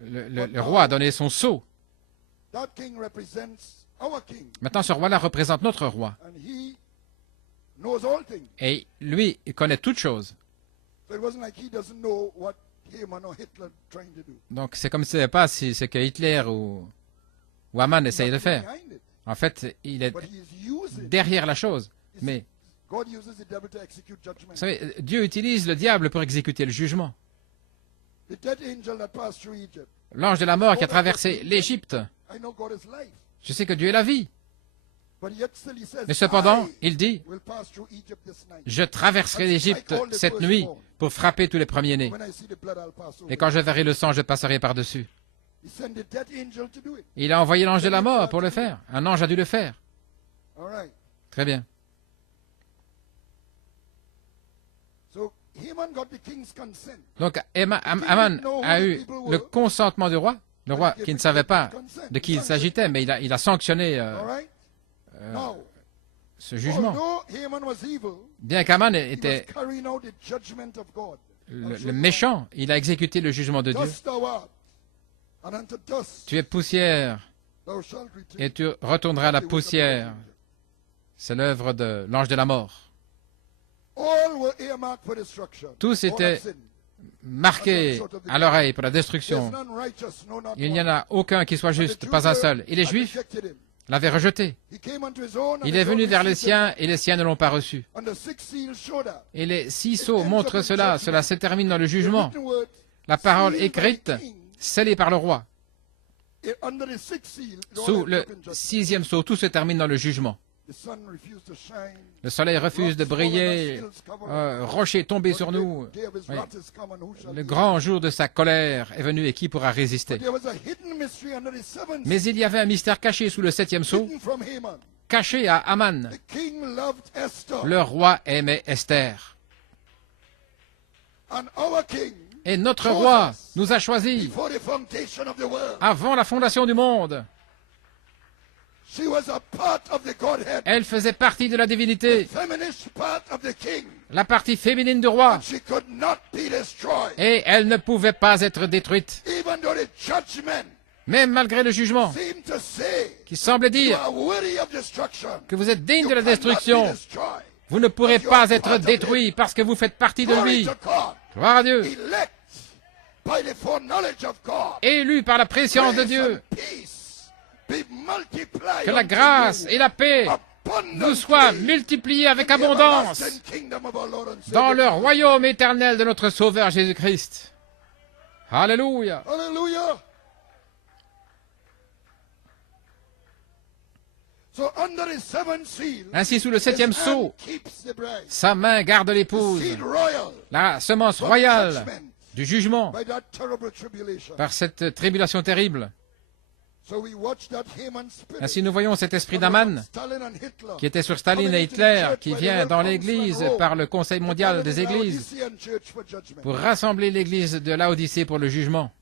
le roi a donné son sceau. Maintenant, ce roi-là représente notre roi. Et lui, il connaît toutes choses. Donc, c'est comme si ce n'était pas ce que Hitler ou Haman essaye de faire. En fait, il est derrière la chose. Mais, vous savez, Dieu utilise le diable pour exécuter le jugement. L'ange de la mort qui a traversé l'Égypte. Je sais que Dieu est la vie. Mais cependant, il dit, je traverserai l'Égypte cette nuit pour frapper tous les premiers-nés. Et quand je verrai le sang, je passerai par-dessus. Il a envoyé l'ange de la mort pour le faire. Un ange a dû le faire. Très bien. Donc, Haman a eu le consentement du roi, le roi qui ne savait pas de qui il s'agitait, mais il a sanctionné ce jugement. Bien qu'Haman était le méchant, il a exécuté le jugement de Dieu. Tu es poussière et tu retourneras à la poussière. C'est l'œuvre de l'ange de la mort. Tous étaient marqués à l'oreille pour la destruction. Il n'y en a aucun qui soit juste, pas un seul. Et les Juifs l'avaient rejeté. Il est venu vers les siens et les siens ne l'ont pas reçu. Et les 6 sceaux montrent cela. Cela se termine dans le jugement. La parole écrite, scellée par le roi. Sous le 6e sceau, tout se termine dans le jugement. Le soleil refuse de briller, rocher tombé sur nous. Oui. Le grand jour de sa colère est venu et qui pourra résister? Mais il y avait un mystère caché sous le septième sceau, caché à Aman. Le roi aimait Esther. Et notre roi nous a choisis avant la fondation du monde. Elle faisait partie de la divinité, la partie féminine du roi, et elle ne pouvait pas être détruite. Même malgré le jugement, qui semblait dire que vous êtes digne de la destruction, vous ne pourrez pas être détruit parce que vous faites partie de lui. Gloire à Dieu. Élu par la préscience de Dieu. Que la grâce et la paix vous soient multipliées avec abondance dans le royaume éternel de notre Sauveur Jésus-Christ. Alléluia. Ainsi, sous le septième sceau, sa main garde l'épouse, la semence royale du jugement, par cette tribulation terrible. Ainsi, nous voyons cet esprit d'Aman qui était sur Staline et Hitler, qui vient dans l'Église par le Conseil mondial des Églises pour rassembler l'Église de Laodicée pour le jugement.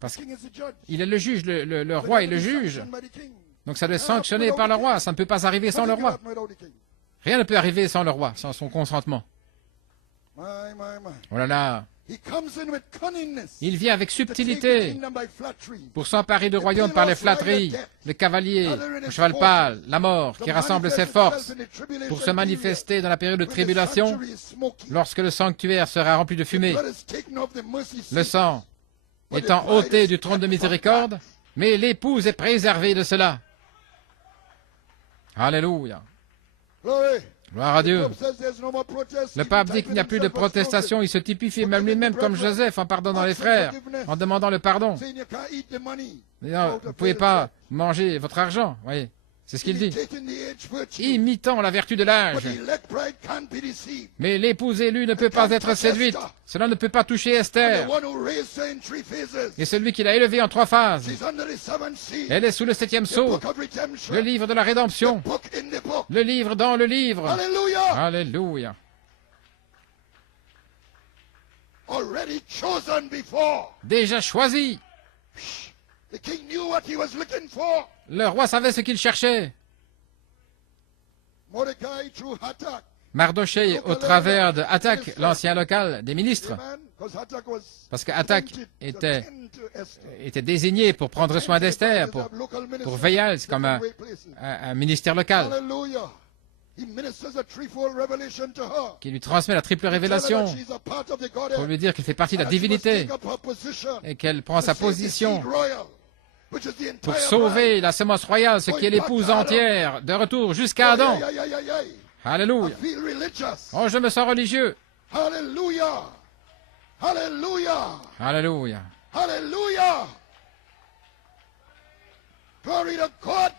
Parce qu'il est le juge, le roi est le juge. Donc ça doit être sanctionné par le roi, ça ne peut pas arriver sans le roi. Rien ne peut arriver sans le roi, sans son consentement. Oh là là. Il vient avec subtilité pour s'emparer du royaume par les flatteries, le cavalier, le cheval pâle, la mort, qui rassemble ses forces pour se manifester dans la période de tribulation, lorsque le sanctuaire sera rempli de fumée. Le sang étant ôté du trône de miséricorde, mais l'épouse est préservée de cela. Alléluia. Gloire à Dieu. Le pape dit qu'il n'y a plus de protestation. Il se typifie même lui-même comme Joseph en pardonnant les frères, en demandant le pardon. Mais non, vous ne pouvez pas manger votre argent. Voyez, c'est ce qu'il dit. Imitant la vertu de l'âge. Mais l'épouse élue ne peut pas être séduite. Cela ne peut pas toucher Esther. Et celui qui l'a élevée en 3 phases. Elle est sous le septième sceau. Le livre de la rédemption. Le livre dans le livre. Alléluia. Déjà choisi. Le roi savait ce qu'il cherchait. Mardoché, au travers de Hathach, l'ancien local des ministres, parce que Hathach était désigné pour prendre soin d'Esther, pour veiller, c'est comme un ministère local, qui lui transmet la triple révélation, pour lui dire qu'elle fait partie de la divinité, et qu'elle prend sa position pour sauver la semence royale, ce qui est l'épouse entière, de retour jusqu'à Adam. Alléluia. Oh, je me sens religieux. Alléluia. Alléluia. Alléluia. Alléluia. Glory to God.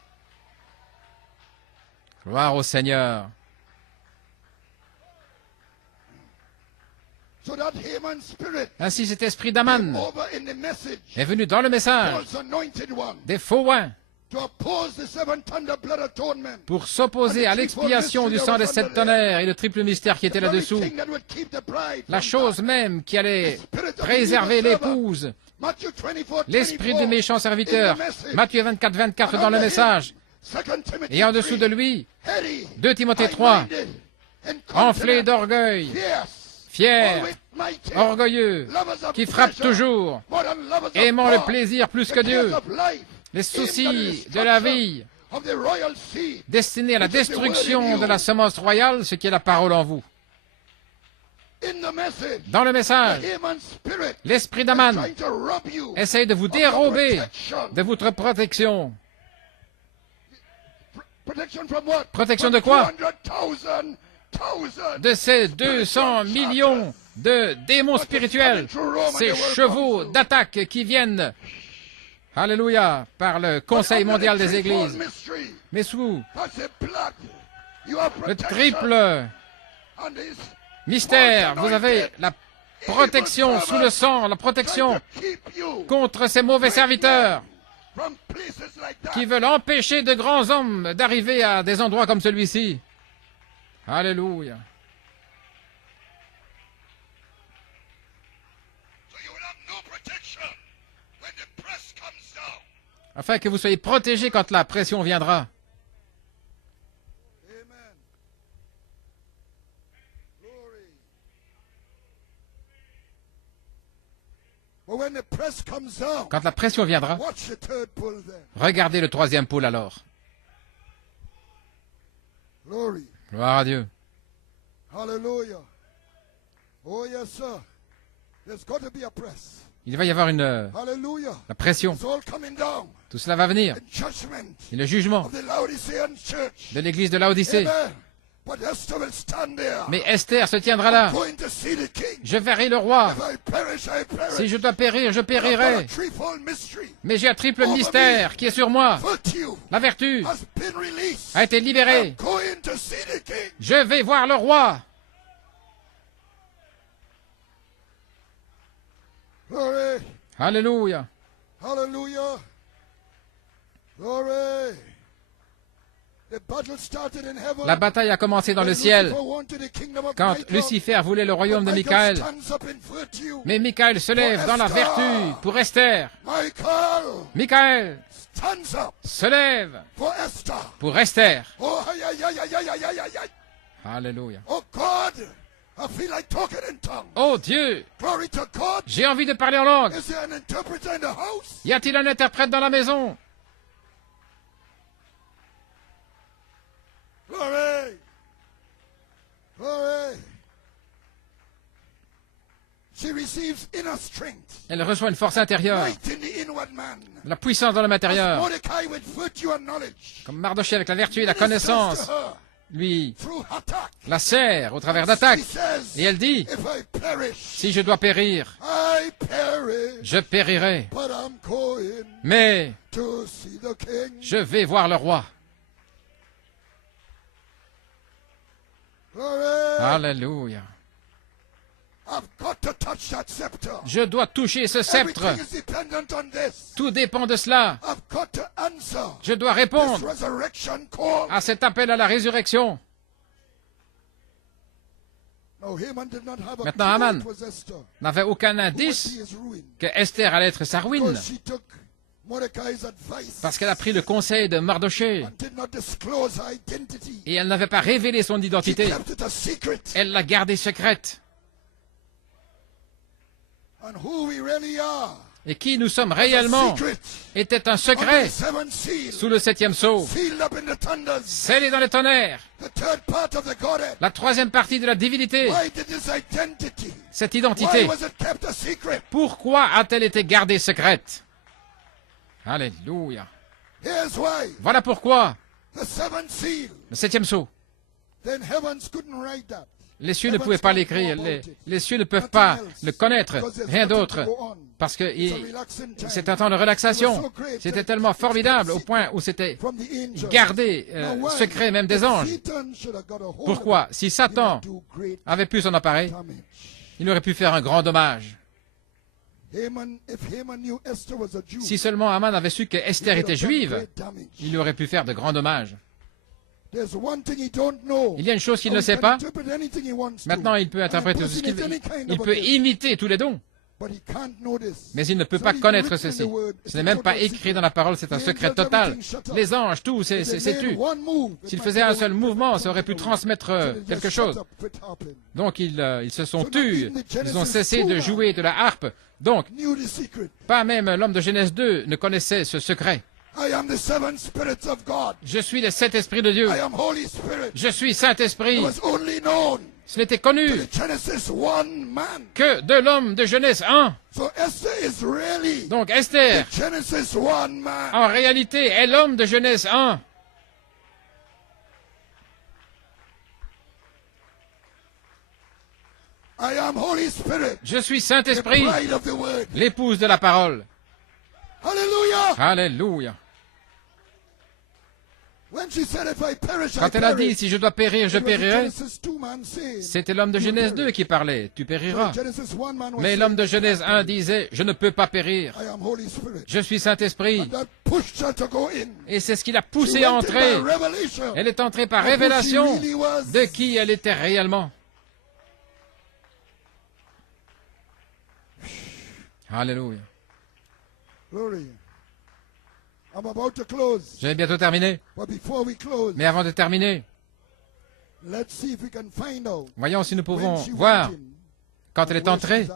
Gloire au Seigneur. Ainsi, cet esprit d'Aman est venu dans le message des faux oins pour s'opposer à l'expiation du sang des 7 tonnerres et le triple mystère qui était là-dessous. La chose même qui allait préserver l'épouse, l'esprit du méchant serviteur. Matthieu 24, 24 dans le message. Et en dessous de lui, 2 Timothée 3, enflé d'orgueil, fier, orgueilleux, qui frappe toujours, aimant le plaisir plus que Dieu, les soucis de la vie, destinés à la destruction de la semence royale, ce qui est la parole en vous. Dans le message, l'esprit d'Aman essaye de vous dérober de votre protection. Protection de quoi? De ces 200 millions de démons spirituels, ces chevaux d'attaque qui viennent Alléluia, par le Conseil mondial des Églises. Mais sous le triple mystère, vous avez la protection sous le sang, la protection contre ces mauvais serviteurs qui veulent empêcher de grands hommes d'arriver à des endroits comme celui-ci. Alléluia. Afin que vous soyez protégés quand la pression viendra. Quand la pression viendra, regardez le troisième pôle alors. Gloire à Dieu. Il va y avoir la pression. Tout cela va venir. Et le jugement de l'église de Laodicée. Mais Esther se tiendra là. Je verrai le roi. Si je dois périr, je périrai. Mais j'ai un triple mystère qui est sur moi. La vertu a été libérée. Je vais voir le roi. Alléluia. Alléluia. Glory. La bataille a commencé dans le ciel quand Lucifer voulait le royaume de Michaël. Mais Michaël se lève dans la vertu pour Esther. Michaël se lève pour Esther. Alléluia. Oh Dieu, j'ai envie de parler en langue. Y a-t-il un interprète dans la maison? Glory! Glory! She receives inner strength. Elle reçoit une force intérieure, Might in the inward man. la puissance dans l'homme intérieur. Mordecai with virtue and knowledge. Comme Mardochée avec la vertu et la connaissance, lui Through attack. la sert au travers d'attaques. He says, Et elle dit, if I perish, si je dois périr, I perish. je périrai. But I'm going Mais to see the king. je vais voir le roi. Glory! Alléluia. I've got to touch that scepter. Je dois toucher ce sceptre. Everything is dependent on this. Tout dépend de cela. I've got to answer Je dois this répondre resurrection call. à cet appel à la résurrection. Now, Haman did not have a Maintenant, clue Haman it was Esther N'avait aucun who would indice be his ruin. que Esther allait être sa ruine, Because she took Mordecai's advice parce qu'elle a pris le conseil de Mardochée and did not disclose her identity. et elle n'avait pas révélé son She identité. kept it a secret. Elle l'a gardée secrète. And who we really are Et qui nous sommes is a réellement secret était un under secret the seventh seal, sous le septième sceau, sealed up in the thunders, scellé dans les tonnerres, the third part of the Godhead. la troisième partie de la divinité. Why did this identity? Cette Why identité, was it kept a secret? pourquoi a-t-elle été gardée secrète? Alléluia. Here's why. Voilà pourquoi The seventh seal. le septième sceau. Then heavens couldn't write that. Les cieux ne pouvaient pas l'écrire, les cieux ne peuvent pas le connaître, rien d'autre, parce que c'est un temps de relaxation. C'était tellement formidable au point où c'était From the angels. gardé Now, why? secret même des anges. Satan should have got a hold Pourquoi? of it, Si he Satan would do great avait pu s'en emparer, damage. il aurait pu faire un grand dommage. Haman, if Haman knew Esther was a Jew, Si seulement Haman avait su que Esther he would était have done juive, great damage. il aurait pu faire de grands dommages. There's one thing he don't know. Il y a une chose qu'il Now, ne he sait can pas. interpret anything he wants to. Maintenant, il peut And interpréter a tout ce person qu'il is veut. any kind Il of a peut gift, imiter tous les dons, but he can't know this. mais il ne peut So pas even connaître written in ceci. the word, it's Ce n'est a même pas total écrit secret. dans la parole, c'est un The secret angels, total. everything shut up. Les anges, tout, If they c'est made tu. one move, it S'ils might faisaient be un the seul way mouvement, people ça aurait pu talk. transmettre So they just quelque shut chose. up, quit hopping. Donc ils se sont So not tus, even the ils ont Genesis cessé de 2 jouer de la harpe. Donc, Knew the secret. pas même l'homme de Genèse 2 ne connaissait ce secret. I am the seven spirits of God. Je suis le Saint-Esprit de Dieu. I am Holy Spirit. Je suis It Saint-Esprit. was only known Ce n'était to connu the Genesis one man. que de l'homme de Genèse 1. So Esther is really Donc the Esther, Genesis one man. en réalité, est l'homme de Genèse 1. I am Holy Spirit, Je suis the Saint-Esprit, bride of the word. l'épouse de la parole. Hallelujah! Alléluia. Quand elle a dit, si je dois périr, je périrai, c'était l'homme de Genèse 2 qui parlait, tu périras. Mais l'homme de Genèse 1 disait, je ne peux pas périr, je suis Saint-Esprit. Et c'est ce qui l'a poussée à entrer. Elle est entrée par révélation de qui elle était réellement. Alléluia. Je vais bientôt terminer. Mais avant de terminer, voyons si nous pouvons voir quand elle est entrée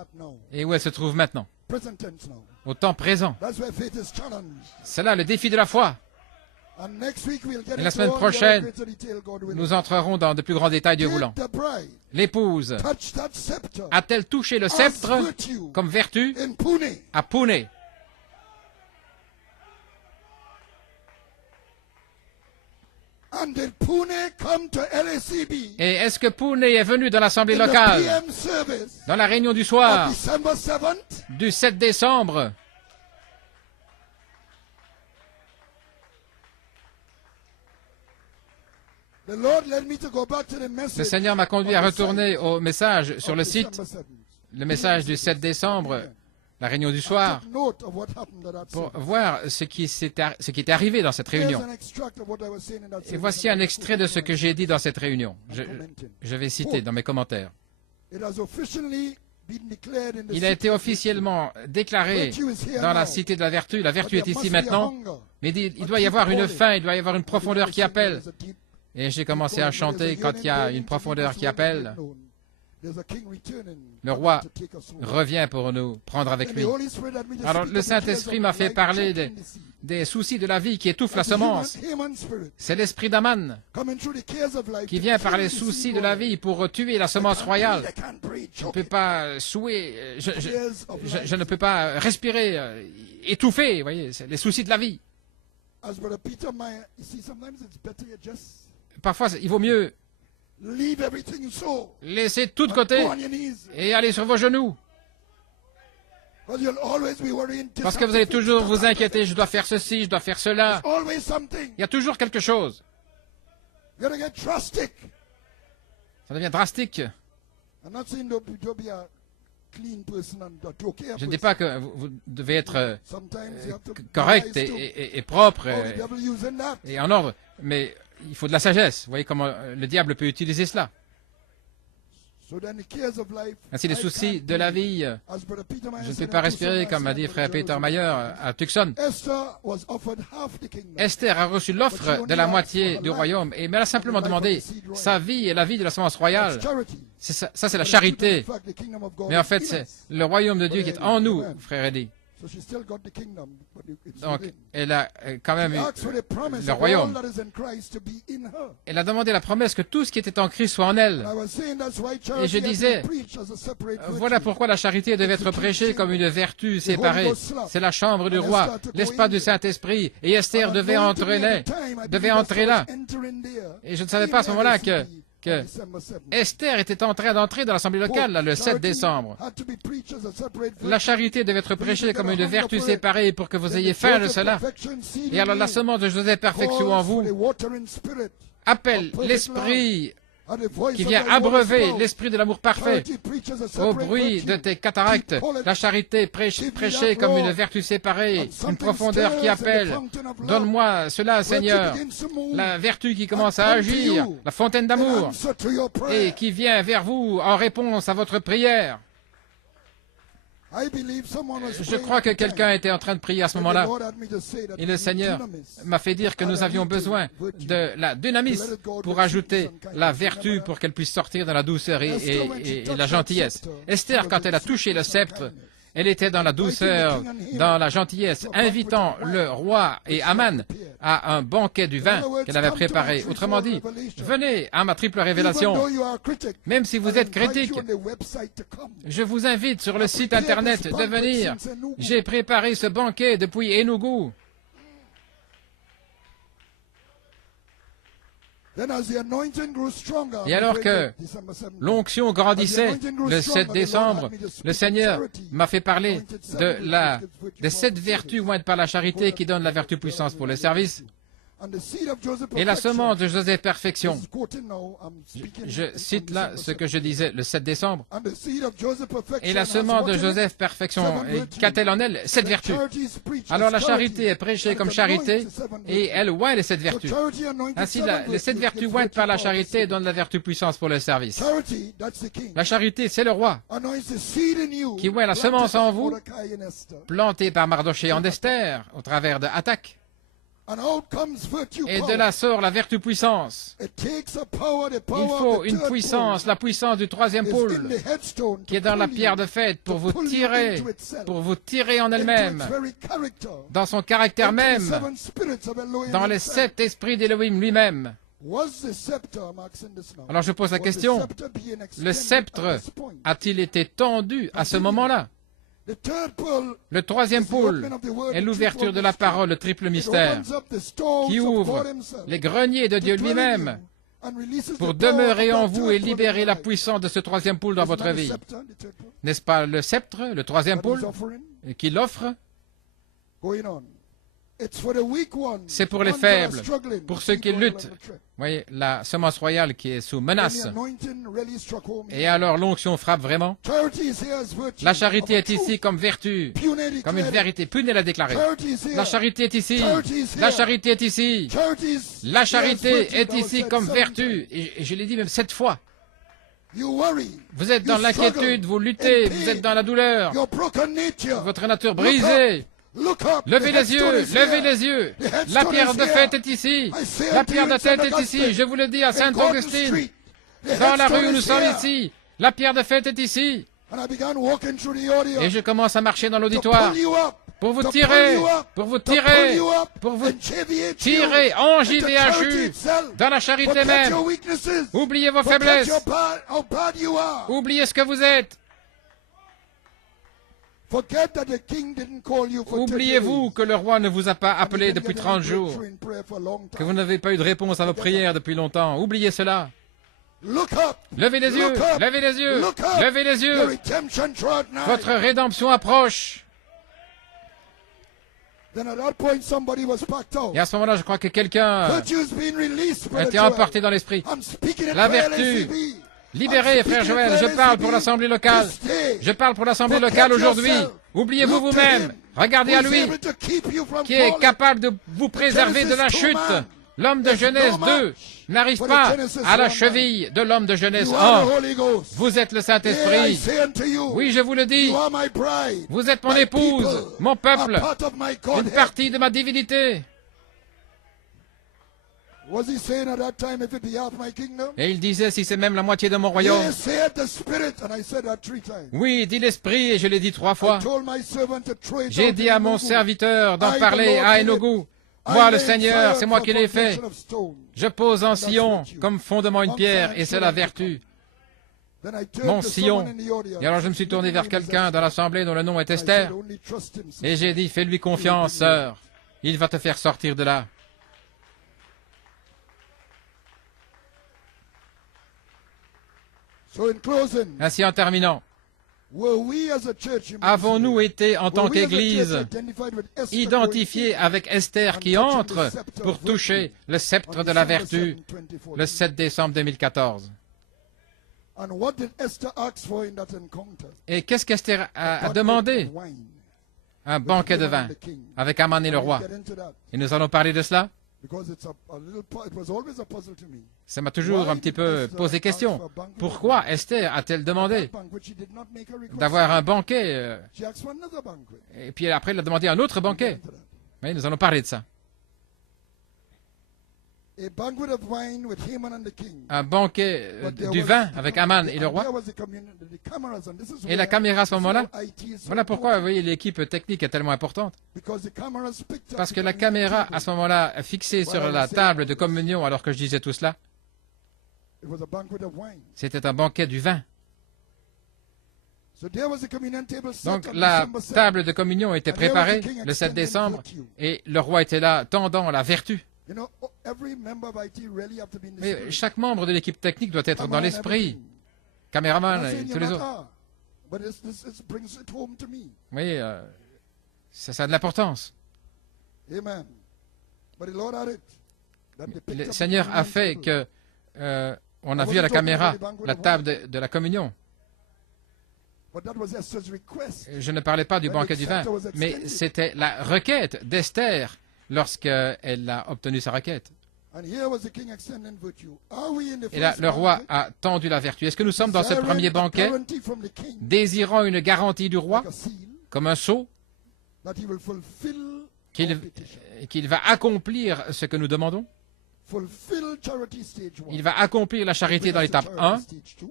et où elle se trouve maintenant, au temps présent. C'est là le défi de la foi. Et la semaine prochaine, nous entrerons dans de plus grands détails, Dieu voulant. L'épouse a-t-elle touché le sceptre comme vertu à Pune? Et est-ce que Pune est venu dans l'assemblée locale, dans la réunion du soir, du 7 décembre? Le Seigneur m'a conduit à retourner au message sur le site, le message du 7 décembre, la réunion du soir, pour voir ce qui est arrivé dans cette réunion. Et voici un extrait de ce que j'ai dit dans cette réunion. Je vais citer dans mes commentaires. Il a été officiellement déclaré dans la cité de la vertu. La vertu est ici maintenant, mais il doit y avoir une fin, il doit y avoir une profondeur qui appelle. Et j'ai commencé à chanter quand il y a une profondeur qui appelle. Le roi revient pour nous prendre avec lui. Alors le Saint-Esprit m'a fait parler des soucis de la vie qui étouffent la semence. C'est l'esprit d'Aman qui vient par les soucis de la vie pour tuer la semence royale. Je ne peux pas souhaiter, je ne peux pas respirer, étouffer, vous voyez, c'est les soucis de la vie. Parfois, il vaut mieux laissez tout de côté et aller sur vos genoux. Parce que vous allez toujours vous inquiéter, je dois faire ceci, je dois faire cela. Il y a toujours quelque chose. Ça devient drastique. Je ne dis pas que vous devez être correct et propre et en ordre, mais il faut de la sagesse. Vous voyez comment le diable peut utiliser cela. Ainsi, les soucis de la vie, je ne peux pas respirer, comme m'a dit frère Peter Mayer à Tucson. Esther a reçu l'offre de la moitié du royaume, mais elle a simplement demandé sa vie et la vie de la semence royale. Ça, c'est la charité. Mais en fait, c'est le royaume de Dieu qui est en nous, frère Eddy. Donc, elle a quand même eu le royaume. Elle a demandé la promesse que tout ce qui était en Christ soit en elle. Et je disais, voilà pourquoi la charité devait être prêchée comme une vertu séparée. C'est la chambre du roi, l'espace du Saint-Esprit. Et Esther devait entrer là. Et je ne savais pas à ce moment-là que Esther était en train d'entrer dans l'assemblée locale le 7 décembre. La charité devait être prêchée comme une vertu séparée pour que vous ayez faim de cela. Et alors la semence de Joseph perfection en vous appelle l'esprit qui vient abreuver l'esprit de l'amour parfait. Au bruit de tes cataractes, la charité prêchée comme une vertu séparée, une profondeur qui appelle. Donne-moi cela, Seigneur. La vertu qui commence à agir, la fontaine d'amour, et qui vient vers vous en réponse à votre prière. Je crois que quelqu'un était en train de prier à ce moment-là. Et le Seigneur m'a fait dire que nous avions besoin de la dynamisme pour ajouter la vertu pour qu'elle puisse sortir dans la douceur et la gentillesse. Esther, quand elle a touché le sceptre, elle était dans la douceur, dans la gentillesse, invitant le roi et Aman à un banquet du vin qu'elle avait préparé. Autrement dit, venez à ma triple révélation. Même si vous êtes critique, je vous invite sur le site Internet de venir. J'ai préparé ce banquet depuis Enugu. Et alors que l'onction grandissait le 7 décembre, le Seigneur m'a fait parler des 7 vertus jointes par la charité qui donnent la vertu puissance pour le service. Et la semence de Joseph Perfection, je cite là ce que je disais le 7 décembre, et la semence de Joseph Perfection, qu'a-t-elle en elle? 7 vertus. Alors la charité est prêchée comme charité, et elle oint les 7 vertus. Ainsi, les 7 vertus ointes par la charité donnent la vertu puissance pour le service. La charité, c'est le roi, qui oint la semence en vous, plantée par Mardochée en Esther, au travers de Attaque. Et de là sort la vertu puissance. Il faut une puissance, la puissance du troisième pôle, qui est dans la pierre de fête pour vous tirer en elle-même, dans son caractère même, dans les 7 esprits d'Élohim lui-même. Alors je pose la question, le sceptre a-t-il été tendu à ce moment-là? Le troisième pôle est l'ouverture de la parole, le triple mystère, qui ouvre les greniers de Dieu lui-même pour demeurer en vous et libérer la puissance de ce troisième pôle dans votre vie. N'est-ce pas le sceptre, le troisième pôle, qui l'offre? C'est pour les faibles, pour ceux qui luttent. Vous voyez, la semence royale qui est sous menace. Et alors l'onction frappe vraiment. La charité est ici comme vertu, comme une vérité. Punel l'a déclaré. La charité est ici. La charité est ici. La charité est ici comme vertu. Et je l'ai dit même 7 fois. Vous êtes dans l'inquiétude, vous luttez, vous êtes dans la douleur. Votre nature brisée. Levez les yeux, levez les yeux. La pierre de fête est ici. La pierre de tête est ici. Je vous le dis à Saint-Augustine. Dans la rue où nous sommes ici. La pierre de fête est ici. Et je commence à marcher dans l'auditoire. Pour vous tirer, pour vous tirer, pour vous tirer en JVHU, dans la charité même. Oubliez vos faiblesses. Oubliez ce que vous êtes. Oubliez-vous que le roi ne vous a pas appelé depuis 30 jours, que vous n'avez pas eu de réponse à vos prières depuis longtemps. Oubliez cela. Levez les yeux, levez les yeux, levez les yeux. Votre rédemption approche. Et à ce moment-là, je crois que quelqu'un a été emporté dans l'esprit. La vertu. Libérez, frère Joël, je parle pour l'Assemblée locale. Je parle pour l'Assemblée locale aujourd'hui. Oubliez-vous vous-même. Regardez à lui, qui est capable de vous préserver de la chute. L'homme de Genèse 2 n'arrive pas à la cheville de l'homme de Genèse 1. Vous êtes le Saint-Esprit. Oui, je vous le dis. Vous êtes mon épouse, mon peuple, une partie de ma divinité. Et il disait, si c'est même la moitié de mon royaume. Oui, dit l'Esprit, et je l'ai dit 3 fois. J'ai dit à mon serviteur d'en parler à Enogu. Moi, le Seigneur, c'est moi qui l'ai fait. Je pose en Sion comme fondement une pierre, et c'est la vertu. Mon Sion. Et alors je me suis tourné vers quelqu'un dans l'assemblée dont le nom est Esther. Et j'ai dit, fais-lui confiance, sœur. Il va te faire sortir de là. Ainsi, en terminant, avons-nous été, en tant qu'Église, identifiés avec Esther qui entre pour toucher le sceptre de la vertu le 7 décembre 2014? Et qu'est-ce qu'Esther a demandé? Un banquet de vin avec Aman et le roi. Et nous allons parler de cela. Ça m'a toujours un petit peu posé question. Pourquoi Esther a-t-elle demandé d'avoir un banquet et puis après elle a demandé un autre banquet? Oui, nous allons parler de ça. Un banquet du vin avec Aman et le roi. Et la caméra à ce moment-là, voilà pourquoi vous voyez, l'équipe technique est tellement importante. Parce que la caméra à ce moment-là fixée sur la table de communion alors que je disais tout cela, c'était un banquet du vin. Donc la table de communion était préparée le 7 décembre et le roi était là tendant la vertu. Mais chaque membre de l'équipe technique doit être dans l'esprit. Caméraman et tous les autres. Oui, ça a de l'importance. Le Seigneur a fait que on a vu à la caméra la table de la communion. Je ne parlais pas du banquet du vin, mais c'était la requête d'Esther lorsqu'elle a obtenu sa requête. Et là, le roi a tendu la vertu. Est-ce que nous sommes dans ce premier banquet, désirant une garantie du roi, comme un sceau, qu'il va accomplir ce que nous demandons? Il va accomplir la charité dans l'étape 1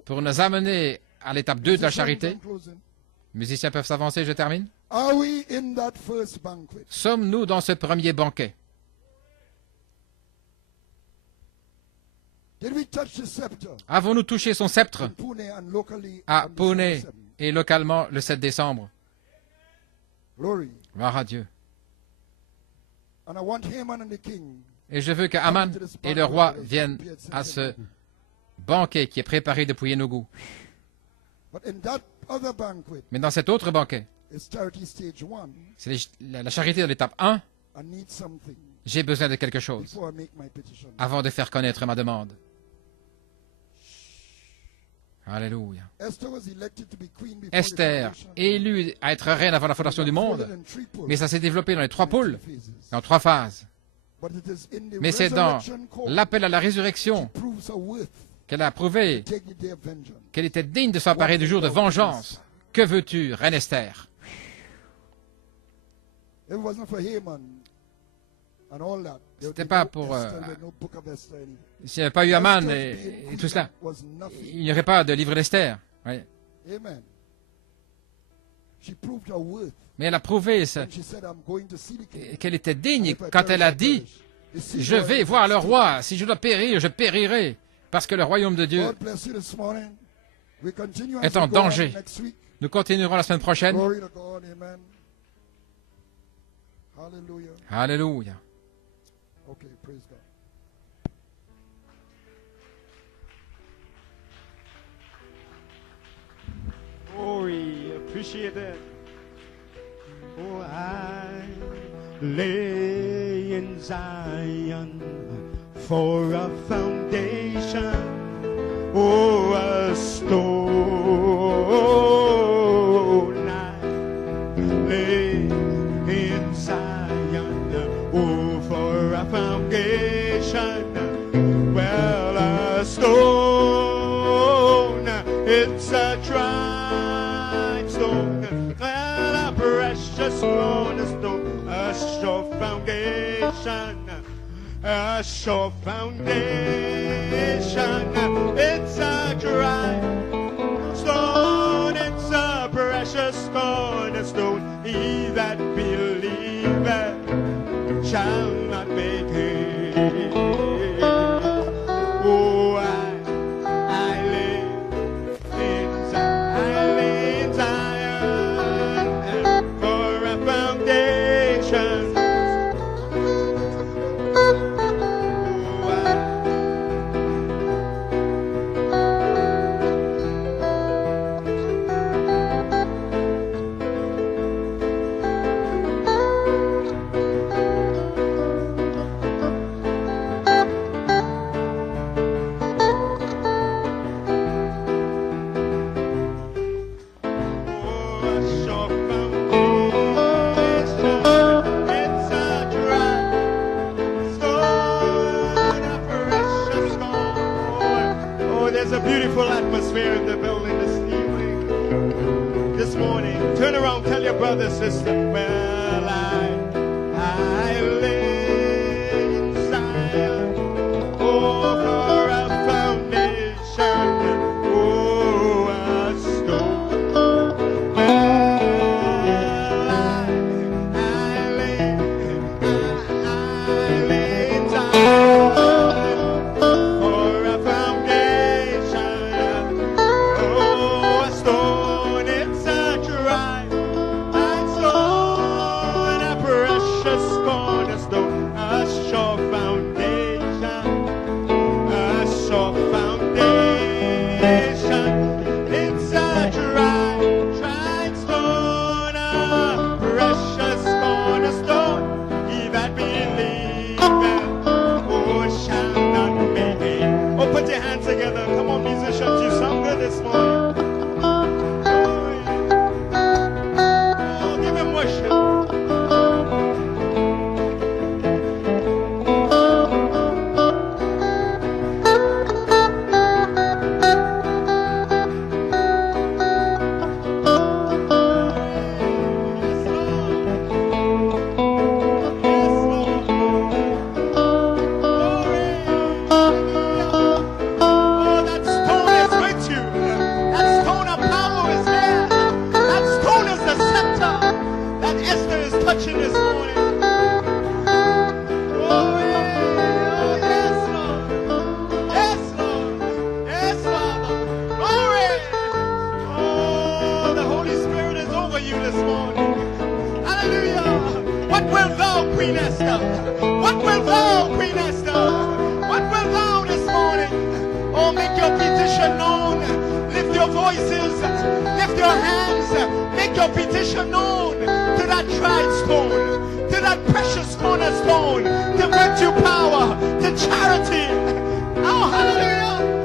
pour nous amener à l'étape 2 de la charité. Les musiciens peuvent s'avancer, je termine. Sommes-nous dans ce premier banquet? Avons-nous touché son sceptre à Pune et localement le 7 décembre? Gloire à Dieu. Et je veux que Haman et le roi viennent à ce banquet qui est préparé depuis Enugu. Mais dans cet autre banquet, c'est la charité de l'étape 1. J'ai besoin de quelque chose avant de faire connaître ma demande. Alléluia. Esther, élue à être reine avant la fondation du monde, mais ça s'est développé dans les 3 pôles, dans 3 phases. Mais c'est dans l'appel à la résurrection qu'elle a prouvé qu'elle était digne de s'emparer du jour de vengeance. Que veux-tu, reine Esther? C'était pas pour... s'il n'y avait pas eu Haman et tout cela, il n'y aurait pas de livre d'Esther. Oui. Mais elle a prouvé qu'elle était digne quand elle a dit « Je vais voir le roi. Si je dois périr, je périrai. Parce que le royaume de Dieu est en danger. » Nous continuerons la semaine prochaine. Alléluia. Okay, praise God. Oh, we appreciate that. Oh, I lay in Zion for a foundation. Oh, a stone I lay in Zion. Oh, for a foundation. Well, a stone, it's a tried stone. Well, a precious stone, a sure foundation. A sure foundation. It's a dry stone, it's a precious cornerstone. He that believeth shall not be king. Oh, I live in Zion for a foundation. Beautiful atmosphere in the building this evening, this morning. Turn around, tell your brother, sister, well, I live in Zion, oh, for a foundation, oh, a stone. Well, I live in Zion. Precious What wilt thou, Queen Esther? What wilt thou, Queen Esther? What wilt thou this morning? Oh, make your petition known. Lift your voices. Lift your hands. Make your petition known to that tried stone, to that precious cornerstone, to virtue power, to charity. Oh, hallelujah.